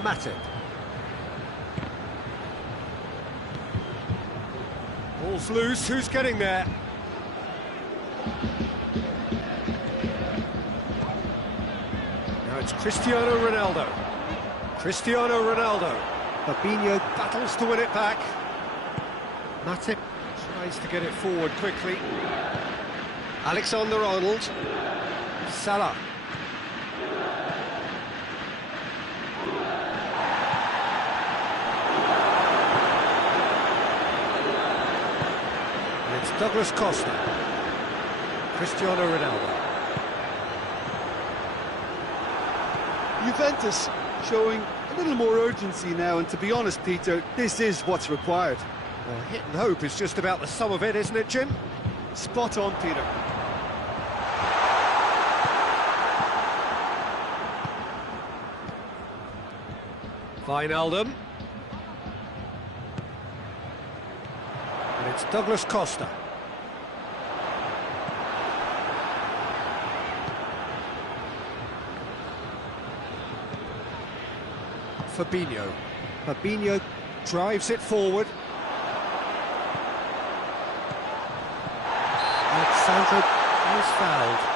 Matip. Ball's loose, who's getting there? Now it's Cristiano Ronaldo. Cristiano Ronaldo. Fabinho battles to win it back. Matip tries to get it forward quickly. Alexander-Arnold. Salah. And it's Douglas Costa. Cristiano Ronaldo. Juventus showing a little more urgency now, and to be honest, Peter, this is what's required. Well, hit and hope is just about the sum of it, isn't it, Jim? Spot on, Peter. Wijnaldum. And it's Douglas Costa. Fabinho. Fabinho drives it forward. Alexander is fouled.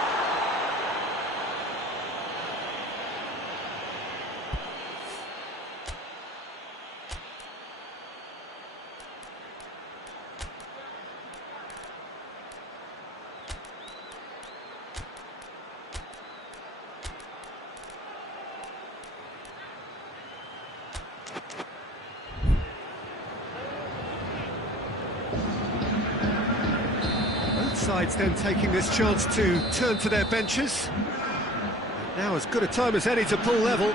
Sides then taking this chance to turn to their benches. Now as good a time as any to pull level.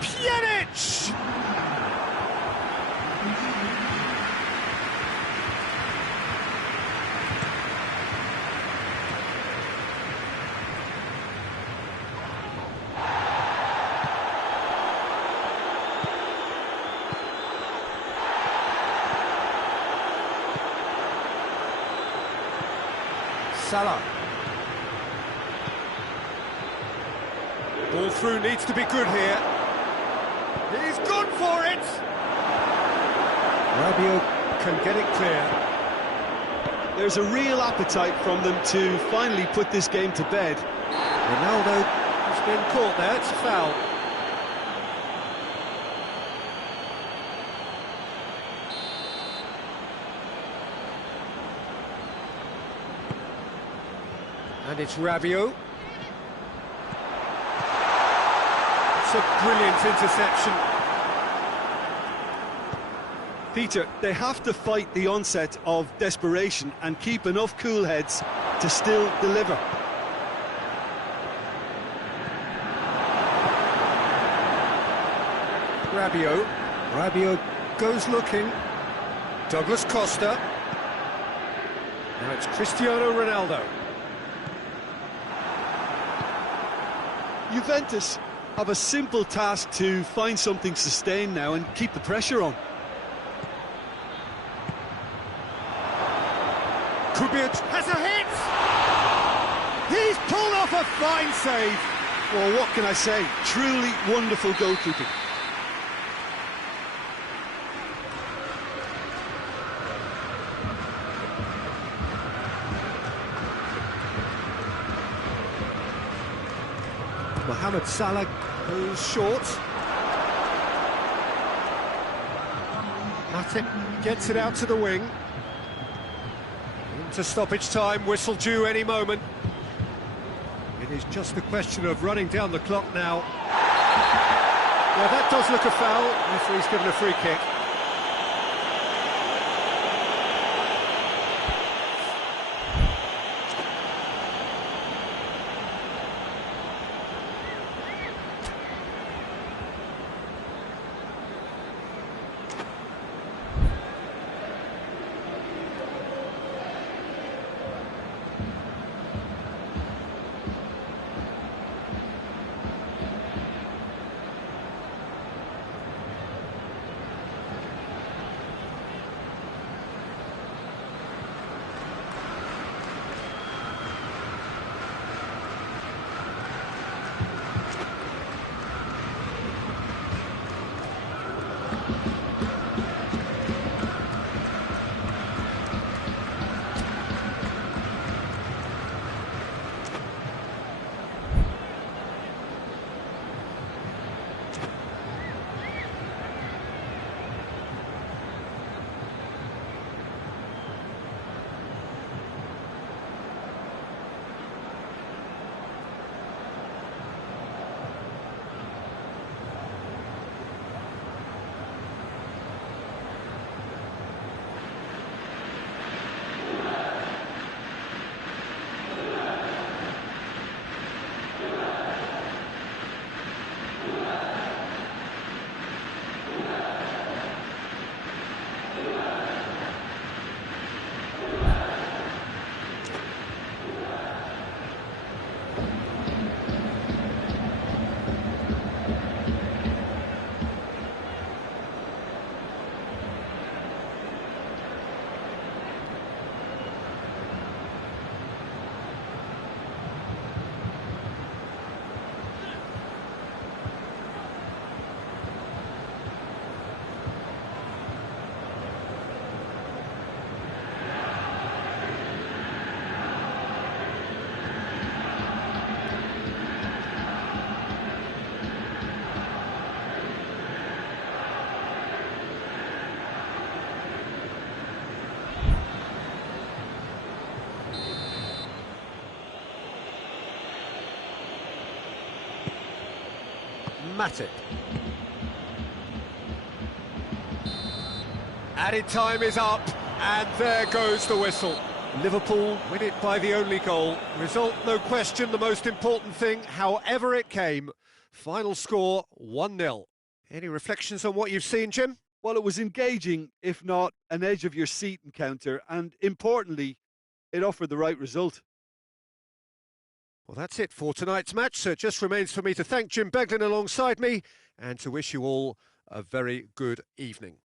Pjanic! Salah. Ball through needs to be good here. He's gone for it! Rabiot can get it clear. There's a real appetite from them to finally put this game to bed. Ronaldo has been caught there, it's a foul. And it's Rabiot. It's a brilliant interception. Peter, they have to fight the onset of desperation and keep enough cool heads to still deliver. Rabiot. Rabiot goes looking. Douglas Costa. Now it's Cristiano Ronaldo. Juventus have a simple task to find something sustained now and keep the pressure on. Kubic has a hit! He's pulled off a fine save! Well, what can I say? Truly wonderful goalkeeping. Mohamed Salah goes short. Matip gets it out to the wing. Into stoppage time, whistle due any moment. It is just a question of running down the clock now. Well, that does look a foul. Referee's given a free kick. Matip. Added time is up, and there goes the whistle. Liverpool win it by the only goal. Result, no question, the most important thing, however it came. Final score, 1-0. Any reflections on what you've seen, Jim? Well, it was engaging, if not an edge-of-your-seat encounter, and importantly, it offered the right result. Well, that's it for tonight's match, so it just remains for me to thank Jim Beglin alongside me and to wish you all a very good evening.